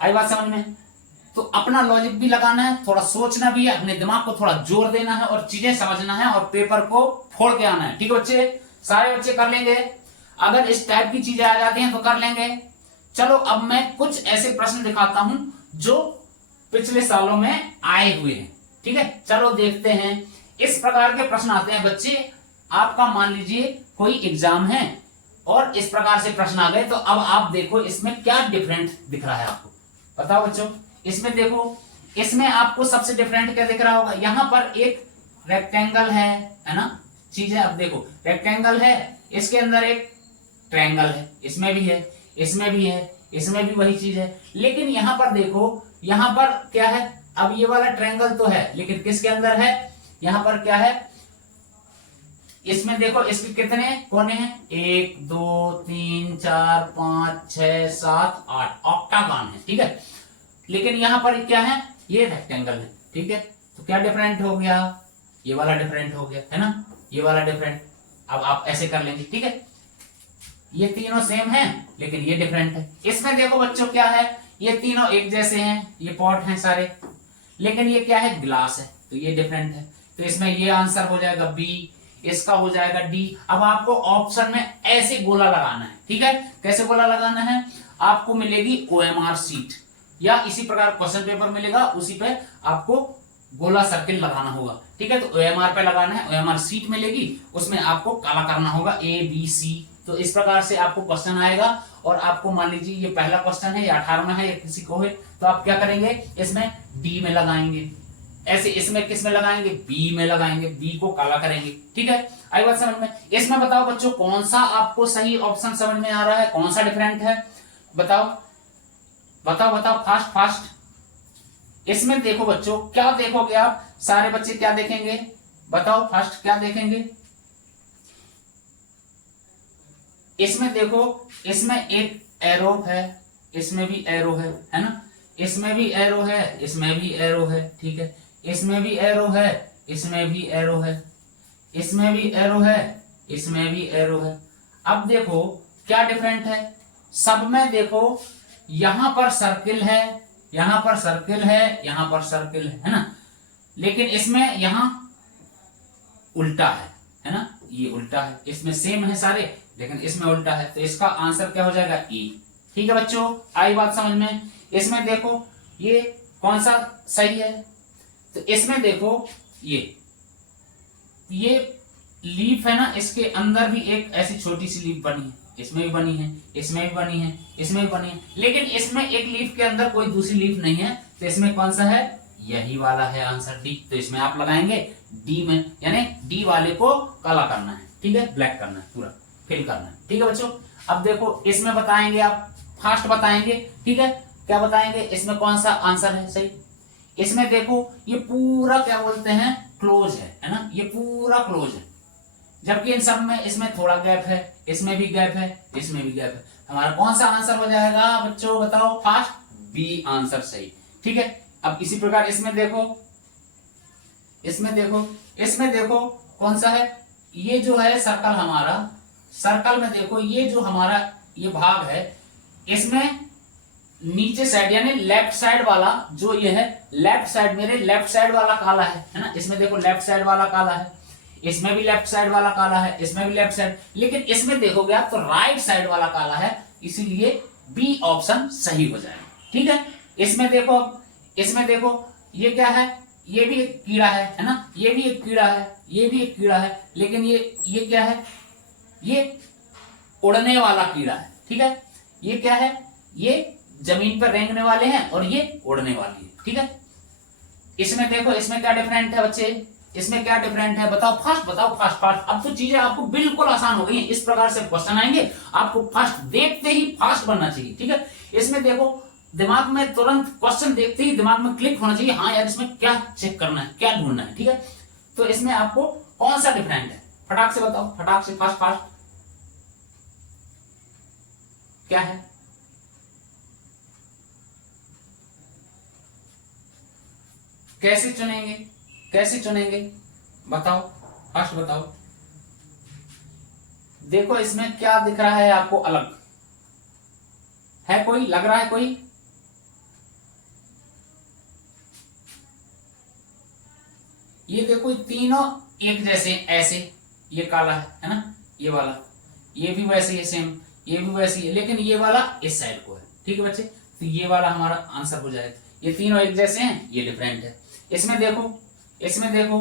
आई बात समझ में? तो अपना लॉजिक भी लगाना है, थोड़ा सोचना भी है, अपने दिमाग को थोड़ा जोर देना है और चीजें समझना है और पेपर को फोड़ के आना है, ठीक है बच्चे? सारे बच्चे कर लेंगे? अगर इस टाइप की चीजें आ जाती हैं तो कर लेंगे। चलो अब मैं कुछ ऐसे प्रश्न दिखाता हूं जो पिछले सालों में आए हुए हैं, ठीक है। चलो देखते हैं। इस प्रकार के प्रश्न आते हैं बच्चे, आपका मान लीजिए कोई एग्जाम है और इस प्रकार से प्रश्न आ गए, तो अब आप देखो इसमें क्या डिफरेंट दिख रहा है आपको, बताओ बच्चों। इसमें देखो, इसमें आपको सबसे डिफरेंट क्या दिख रहा होगा? यहां पर एक रेक्टेंगल है ना, चीज है। अब देखो रेक्टेंगल है, इसके अंदर एक ट्रायंगल है, इसमें भी है, इसमें भी है, इसमें भी वही चीज है। लेकिन यहां पर देखो, यहां पर क्या है? अब ये वाला ट्रायंगल तो है, लेकिन किसके अंदर है? यहां पर क्या है? इसमें देखो इसके कितने कोने हैं? 1 2 3 4 5 6 7 8 ऑक्टागन है, ठीक है। लेकिन यहां पर क्या है? ये रेक्टेंगल है, ठीक है। तो क्या डिफरेंट हो गया? ये वाला डिफरेंट हो गया, है ना, ये वाला डिफरेंट। अब आप ऐसे कर लेंगे, ठीक है। ये तीनों सेम हैं, लेकिन ये डिफरेंट है। इसमें देखो बच्चों क्या है? ये तीनों एक जैसे हैं, ये पॉट हैं सारे, लेकिन ये क्या है? ग्लास है, तो ये डिफरेंट है। तो इसमें ये आंसर हो जाएगा बी, इसका हो जाएगा डी। अब आपको ऑप्शन में ऐसे गोला लगाना है, ठीक है। कैसे गोला लगाना है? आपको मिलेगी OMR सीट या इसी प्रकार क्वेश्चन पेपर मिलेगा, उसी पे आपको गोला सर्किल लगाना होगा, ठीक है। तो OMR पे लगाना है, OMR सीट मिलेगी, उसमें आपको काला करना होगा ABC। तो इस प्रकार से आपको क्वेश्चन आएगा और आपको मान लीजिए ये पहला क्वेश्चन है, या 18वां है, या किसी को है, तो आप क्या करेंगे? इसमें डी में लगाएंगे, ऐसे इसमें किस में लगाएंगे? बी में लगाएंगे, बी को काला करेंगे, ठीक है। आई बात समझ में? इसमें बताओ बच्चों कौन सा आपको सही ऑप्शन समझ में आ रहा है, कौन सा डिफरेंट है? बताओ बताओ बताओ, फास्ट फास्ट। इसमें देखो बच्चों, क्या देखोगे आप? सारे बच्चे क्या देखेंगे? बताओ फास्ट, क्या देखेंगे? इसमें देखो, इसमें एक एरो है, इसमें भी एरो है ना, इसमें भी एरो है, इसमें भी एरो है, ठीक है। इसमें भी एरो है, इसमें भी एरो है, इसमें भी एरो है, इसमें भी एरो है। अब देखो क्या डिफरेंट है? सब में देखो, यहां पर सर्किल है, यहां पर सर्किल है, यहां पर सर्किल है ना, लेकिन इसमें यहां उल्टा है ना, ये उल्टा है। इसमें सेम है सारे, लेकिन इसमें उल्टा है, तो इसका आंसर क्या हो जाएगा? ई, ठीक है बच्चों। आई बात समझ में? इसमें देखो ये कौन सा सही है? तो इसमें देखो ये लीफ है ना, इसके अंदर भी एक ऐसी छोटी सी लीफ बनी है, इसमें भी बनी है, इसमें भी बनी है, इसमें भी बनी है, लेकिन इसमें एक लीफ के अंदर कोई दूसरी लीफ नहीं है। तो इसमें कौन सा है? यही वाला है आंसर डी। तो इसमें आप लगाएंगे डी में, यानी डी वाले को काला करना है, ठीक है, ब्लैक करना है, पूरा फिल करना है, ठीक है बच्चों। अब देखो इसमें बताएंगे आप, फास्ट बताएंगे, ठीक है। क्या बताएंगे? इसमें कौन सा आंसर है सही? इसमें देखो ये पूरा क्या बोलते हैं? क्लोज है ना, ये पूरा क्लोज है, जबकि इन सब में इसमें थोड़ा गैप है, इसमें भी गैप है, इसमें भी गैप है। हमारा कौन सा आंसर हो जाएगा बच्चों? बताओ फास्ट, बी आंसर सही, ठीक है। अब इसी प्रकार इसमें देखो, इसमें देखो, इसमें देखो कौन सा है? ये जो है सर्कल हमारा, सर्कल में देखो ये जो हमारा ये भाग है, इसमें नीचे साइड यानी लेफ्ट साइड वाला जो ये है, लेफ्ट साइड, मेरे लेफ्ट साइड वाला काला है ना। इसमें देखो लेफ्ट साइड वाला काला है, इसमें भी लेफ्ट साइड वाला काला है, इसमें भी लेफ्ट साइड, लेकिन इसमें देखोगे आप तो राइट साइड वाला काला है, इसीलिए बी ऑप्शन सही हो जाएगा, ठीक है। इसमें देखो, इसमें देखो ये क्या है? ये भी एक कीड़ा है ना, ये भी एक कीड़ा है, ये भी एक कीड़ा है, लेकिन ये क्या है? ये उड़ने वाला कीड़ा है, ठीक है। ये क्या है? ये जमीन पर रेंगने वाले हैं और ये उड़ने वाली है, ठीक है। इसमें देखो, इसमें क्या डिफरेंट है बच्चे? इसमें क्या डिफरेंट है, बताओ फास्ट, बताओ फास्ट फास्ट। अब तो चीजें आपको बिल्कुल आसान हो गई हैं। इस प्रकार से क्वेश्चन आएंगे, आपको फास्ट देखते ही फास्ट बनना चाहिए, ठीक है। इसमें देखो दिमाग में तुरंत क्वेश्चन देखते ही दिमाग में क्लिक होना चाहिए, हाँ यार इसमें क्या चेक करना है, क्या ढूंढना है, ठीक है। तो इसमें आपको कौन सा डिफरेंट है, फटाक से बताओ, फटाक से, फास्ट फास्ट, क्या है। कैसे चुनेंगे, कैसे चुनेंगे, बताओ, फास्ट बताओ। देखो इसमें क्या दिख रहा है आपको, अलग है कोई, लग रहा है कोई, ये देखो तीनों एक जैसे, ऐसे, ये काला है ना, ये वाला, ये भी वैसे ही सेम, ये भी वैसे ही, लेकिन ये वाला इस साइड को है, ठीक है बच्चे। तो ये वाला हमारा आंसर हो जाएगा। ये तीनों एक जैसे हैं, ये डिफरेंट है। इसमें देखो, इसमें देखो,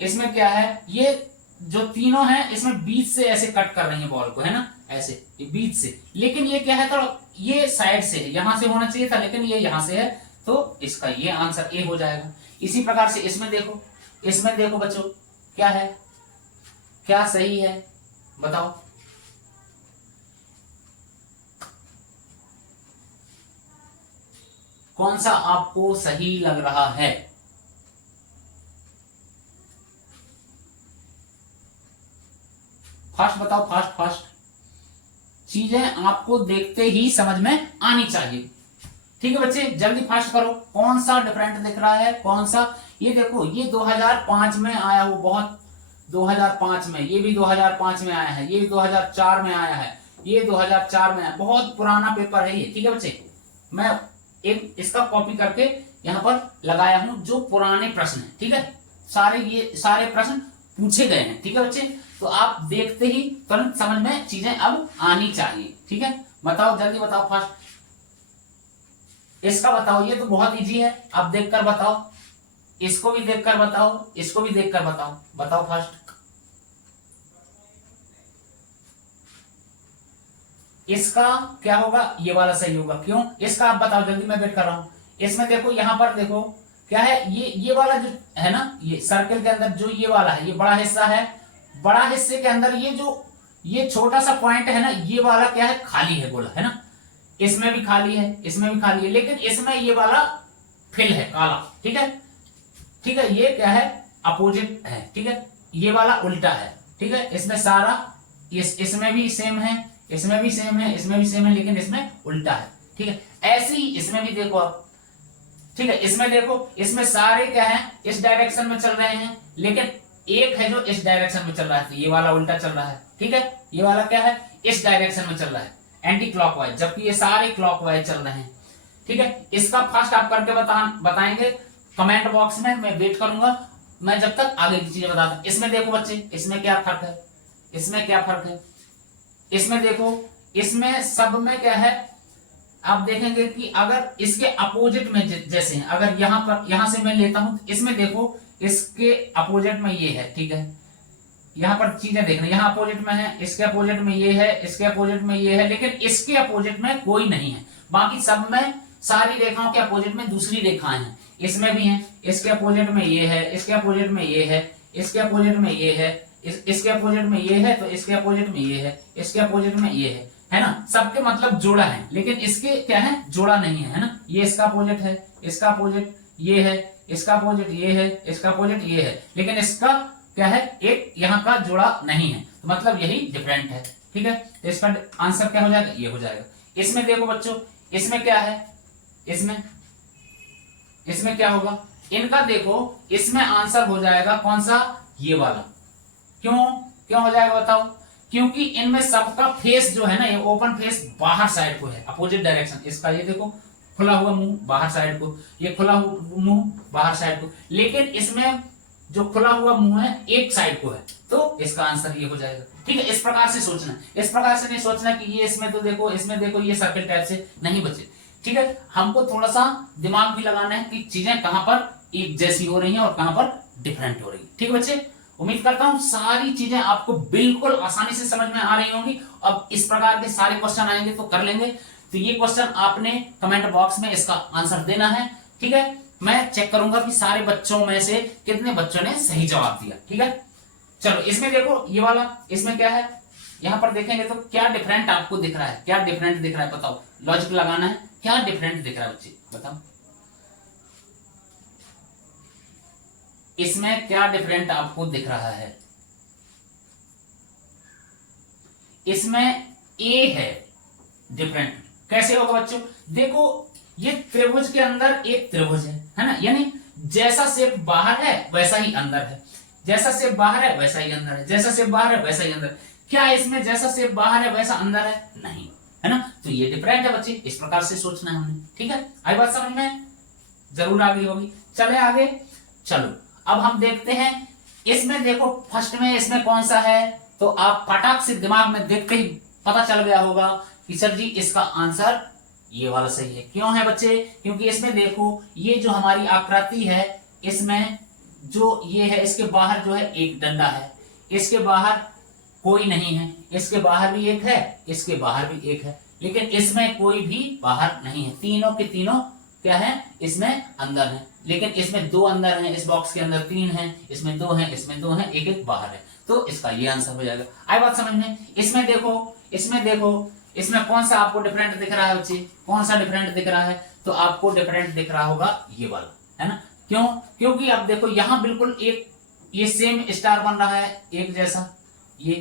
इसमें क्या है, ये जो तीनों हैं इसमें बीच से ऐसे कट कर रही है बॉल को, है ना, ऐसे, ये बीच से, लेकिन ये क्या है, थोड़ा ये साइड से है, यहां से होना चाहिए था, लेकिन ये यहां से है, तो इसका ये आंसर ए हो जाएगा। इसी प्रकार से इसमें देखो, इसमें देखो बच्चों, क्या है, क्या सही है, बताओ। कौन सा आपको सही लग रहा है, फास्ट बताओ, फास्ट फास्ट। चीजें आपको देखते ही समझ में आनी चाहिए, ठीक है बच्चे, जल्दी फास्ट करो। कौन सा डिफरेंट दिख रहा है, कौन सा, ये देखो, ये 2005 में आया हुआ, बहुत 2005 में, ये भी 2005 में आया है, ये 2004 में आया है, ये 2004 में आया, बहुत पुराना पेपर है ये, ठीक है बच्चे। मैं एक इसका कॉपी करके यहां पर लगाया हूं, जो पुराने प्रश्न है, ठीक है, सारे ये सारे प्रश्न पूछे गए हैं, ठीक है बच्चे। तो आप देखते ही तुरंत समझ में चीजें अब आनी चाहिए, ठीक है। बताओ जल्दी बताओ, फास्ट। इसका बताओ, ये तो बहुत इजी है, आप देखकर बताओ, इसको भी देखकर बताओ, इसको भी देखकर बताओ, बताओ फास्ट। इसका क्या होगा, ये वाला सही होगा, क्यों, इसका आप बताओ जल्दी, मैं वेट कर रहा हूं। इसमें देखो, यहां पर देखो क्या है, ये वाला जो है ना, ये सर्कल के अंदर जो ये वाला है, ये बड़ा हिस्सा है, बड़ा हिस्से के अंदर ये जो ये छोटा सा पॉइंट है ना, ये वाला क्या है, खाली है, बोला है ना, इसमें भी खाली है, इसमें भी खाली है, लेकिन इसमें ये वाला फिल है, काला, ठीक है, ठीक है। ये क्या है, अपोजिट है, ठीक है, ये वाला उल्टा है, ठीक है। इसमें सारा इसमें भी सेम है, इसमें भी सेम है, इसमें भी सेम है, लेकिन इसमें उल्टा है, ठीक है। ऐसे ही इसमें भी देखो आप, ठीक है, इसमें देखो, इसमें सारे क्या है, इस डायरेक्शन में चल रहे हैं, लेकिन एक है जो इस डायरेक्शन में चल रहा है, ये वाला उल्टा चल रहा है, ठीक है। ये वाला क्या है, इस डायरेक्शन में चल रहा है, एंटी क्लॉकवाइज, जबकि ये सारे क्लॉकवाइज चल रहे हैं, ठीक है। इसका फास्ट आप करके बताएंगे कमेंट बॉक्स में, मैं वेट करूंगा, मैं जब तक आगे की चीजें बताता हूं। इसमें देखो बच्चे, इसमें क्या फर्क है, इसमें क्या फर्क है, इसमें देखो, इसमें सब में क्या है, आप देखेंगे कि अगर इसके अपोजिट में जैसे हैं, अगर यहां पर, यहां से मैं लेता हूं, इसमें देखो इसके अपोजिट में ये है, ठीक है, यहां पर चीजें देखना, यहां अपोजिट में है, इसके अपोजिट में ये है, इसके अपोजिट में ये है, लेकिन इसके अपोजिट में कोई नहीं है, बाकी सब में सारी रेखाओं के अपोजिट में दूसरी रेखाएं हैं, इसमें भी हैं, इसके अपोजिट में ये है, इसके अपोजिट में ये है, इसके अपोजिट में ये है, इसके अपोजिट में ये है, तो इसके अपोजिट में ये है, इसके अपोजिट में ये है ना, सबके मतलब जोड़ा है, लेकिन इसके क्या है, जोड़ा नहीं है ना, ये इसका अपोजिट है, इसका अपोजिट ये है, इसका अपोजिट ये है, इसका अपोजिट ये है, लेकिन इसका क्या है, एक यहाँ का जोड़ा नहीं है, तो मतलब यही डिफरेंट है, ठीक है। तो इसका आंसर क्या हो जाएगा, ये हो जाएगा। इसमें देखो बच्चों, इसमें क्या है, इसमें क्या होगा, इनका देखो, इसमें आंसर हो जाएगा कौन सा, ये वाला, क्यों क्यों हो जाएगा बताओ, क्योंकि इनमें सबका फेस जो है ना, ये ओपन फेस बाहर साइड को है, अपोजिट डायरेक्शन, इसका ये देखो खुला हुआ मुंह बाहर साइड को, ये खुला हुआ मुंह बाहर साइड को, लेकिन इसमें जो खुला हुआ मुंह है एक साइड को है, तो इसका आंसर ये हो जाएगा, ठीक है। इस प्रकार से सोचना, इस प्रकार से नहीं सोचना कि ये इसमें तो देखो, इसमें देखो, ये सर्कल टाइप से नहीं बचे, ठीक है। हमको थोड़ा सा दिमाग भी लगाना है कि चीजें कहां पर एक जैसी हो रही हैं और कहां पर डिफरेंट हो रही है, ठीक है बच्चे। उम्मीद करता हूं सारी चीजें आपको बिल्कुल आसानी से समझ में आ रही होंगी। अब इस प्रकार के सारे क्वेश्चन आएंगे तो कर लेंगे, तो ये क्वेश्चन आपने कमेंट बॉक्स में इसका आंसर देना है, ठीक है। मैं चेक करूंगा कि सारे बच्चों में से कितने बच्चों ने सही जवाब दिया। ठीक है, चलो इसमें देखो ये वाला, इसमें क्या है, यहां पर देखेंगे तो क्या डिफरेंट आपको दिख रहा है, क्या डिफरेंट दिख रहा है बताओ, लॉजिक लगाना है, क्या डिफरेंट दिख रहा है बच्चे बताओ, इसमें क्या डिफरेंट आपको दिख रहा है। इसमें ए है डिफरेंट, कैसे होगा बच्चों, देखो ये त्रिभुज के अंदर एक त्रिभुज है ना, यानी जैसा शेप बाहर है वैसा ही अंदर है, जैसा शेप बाहर है वैसा ही अंदर है, जैसा शेप बाहर है वैसा ही अंदर। क्या इसमें जैसा शेप बाहर है वैसा अंदर है, नहीं है ना, तो ये डिफरेंट है बच्चे, इस प्रकार से सोचना है हमने। ठीक है, आई बात समझ में, जरूर आ गई होगी। चले आगे, चलो अब हम देखते हैं इसमें, देखो फर्स्ट में इसमें कौन सा है, तो आप फटाक से दिमाग में देखते ही पता चल गया होगा कि सर जी इसका आंसर ये वाला सही है। क्यों है बच्चे, क्योंकि इसमें देखो ये जो हमारी आकृति है, इसमें जो ये है इसके बाहर जो है एक डंडा है, इसके बाहर कोई नहीं है, इसके बाहर भी एक है, इसके बाहर भी एक है, लेकिन इसमें कोई भी बाहर नहीं है, तीनों के तीनों क्या है, इसमें अंदर है, लेकिन इसमें दो अंदर हैं, इस बॉक्स के अंदर तीन हैं, इसमें दो हैं, इसमें दो हैं, एक एक बाहर है, तो इसका ये आंसर हो जाएगा। आई बात समझ में। इसमें देखो, इसमें देखो, इसमें कौन सा आपको डिफरेंट दिख रहा है बच्चे, कौन सा डिफरेंट दिख रहा है, तो आपको डिफरेंट दिख रहा होगा ये वाला, है ना, क्यों, क्योंकि अब देखो यहां बिल्कुल एक ये सेम स्टार बन रहा है, एक जैसा, ये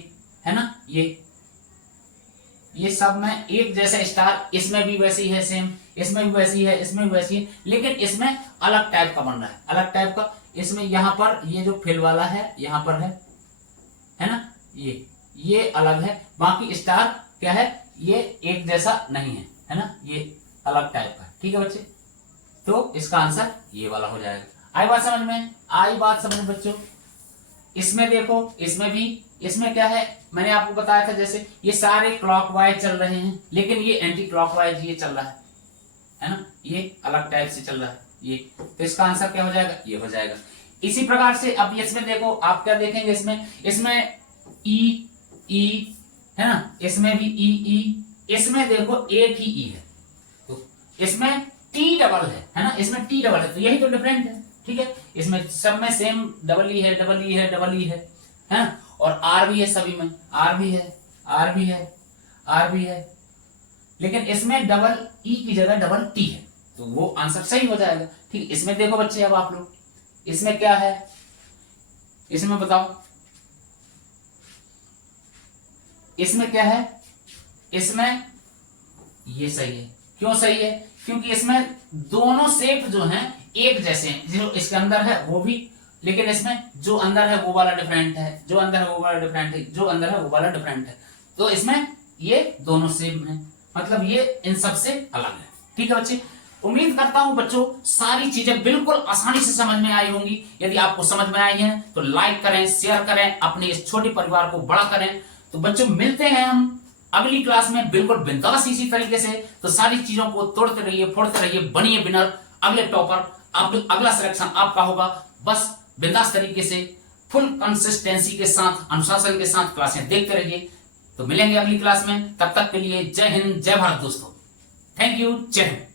है ना, ये सब में एक जैसा स्टार, इसमें भी वैसी है सेम, इसमें भी वैसी है, इसमें भी वैसी है, लेकिन इसमें अलग टाइप का बन रहा है, अलग टाइप का। इसमें यहां पर ये जो फिल वाला है यहां पर है ना, ये अलग है, बाकी स्टार क्या है, ये एक जैसा नहीं है ना, ये अलग टाइप का। ठीक है बच्चे, तो इसका आंसर ये वाला हो जाएगा। आई बात समझ में, आई बात समझ में बच्चों। इसमें देखो, इसमें भी, इसमें क्या है, मैंने आपको बताया था जैसे ये सारे क्लॉकवाइज चल रहे हैं, लेकिन ये एंटी क्लॉकवाइज ये चल रहा है ना, ये अलग टाइप से चल रहा है ये, तो इसका आंसर क्या हो जाएगा, ये हो जाएगा। इसी प्रकार से अब इसमें देखो, आप क्या देखेंगे, इसमें ई है ना, इसमें भी ई, इसमें देखो एक ही ई है, तो इसमें टी डबल है ना, इसमें टी डबल है, तो यही तो डिफरेंट है। ठीक है, इसमें सब में सेम डबल ई है, डबल ई है, डबल ई है ना, और आर भी है, सभी में आर भी है, आर भी है, आर भी है, लेकिन इसमें डबल ई की जगह डबल टी है, तो वो आंसर सही हो जाएगा। ठीक, इसमें देखो बच्चे, अब आप लोग इसमें क्या है, इसमें बताओ, इसमें क्या है, इसमें ये सही है, क्यों सही है, क्योंकि इसमें दोनों शेप जो हैं एक जैसे हैं, जो इसके अंदर है वो भी, लेकिन इसमें जो अंदर है वो वाला डिफरेंट है, जो अंदर है वो वाला डिफरेंट है, जो अंदर है वो वाला डिफरेंट है, तो इसमें ये दोनों सेम है, मतलब ये इन सब से अलग है। ठीक है बच्चे, उम्मीद करता हूं बच्चों सारी चीजें बिल्कुल आसानी से समझ में आई होंगी। यदि आपको समझ में आई है तो लाइक करें, शेयर करें, अपने इस छोटे परिवार को बड़ा करें। तो बच्चों मिलते हैं हम अगली क्लास में बिल्कुल बिंदास इसी तरीके से। तो सारी चीजों को तोड़ते रहिए, फोड़ते रहिए, बनिए विनर, अगले टॉपर, अगला सिलेक्शन आपका होगा। बस बिंदास तरीके से फुल कंसिस्टेंसी के साथ, अनुशासन के साथ क्लासें देखते रहिए। तो मिलेंगे अगली क्लास में, तब तक के लिए जय हिंद, जय भारत दोस्तों। थैंक यू, जय हिंद।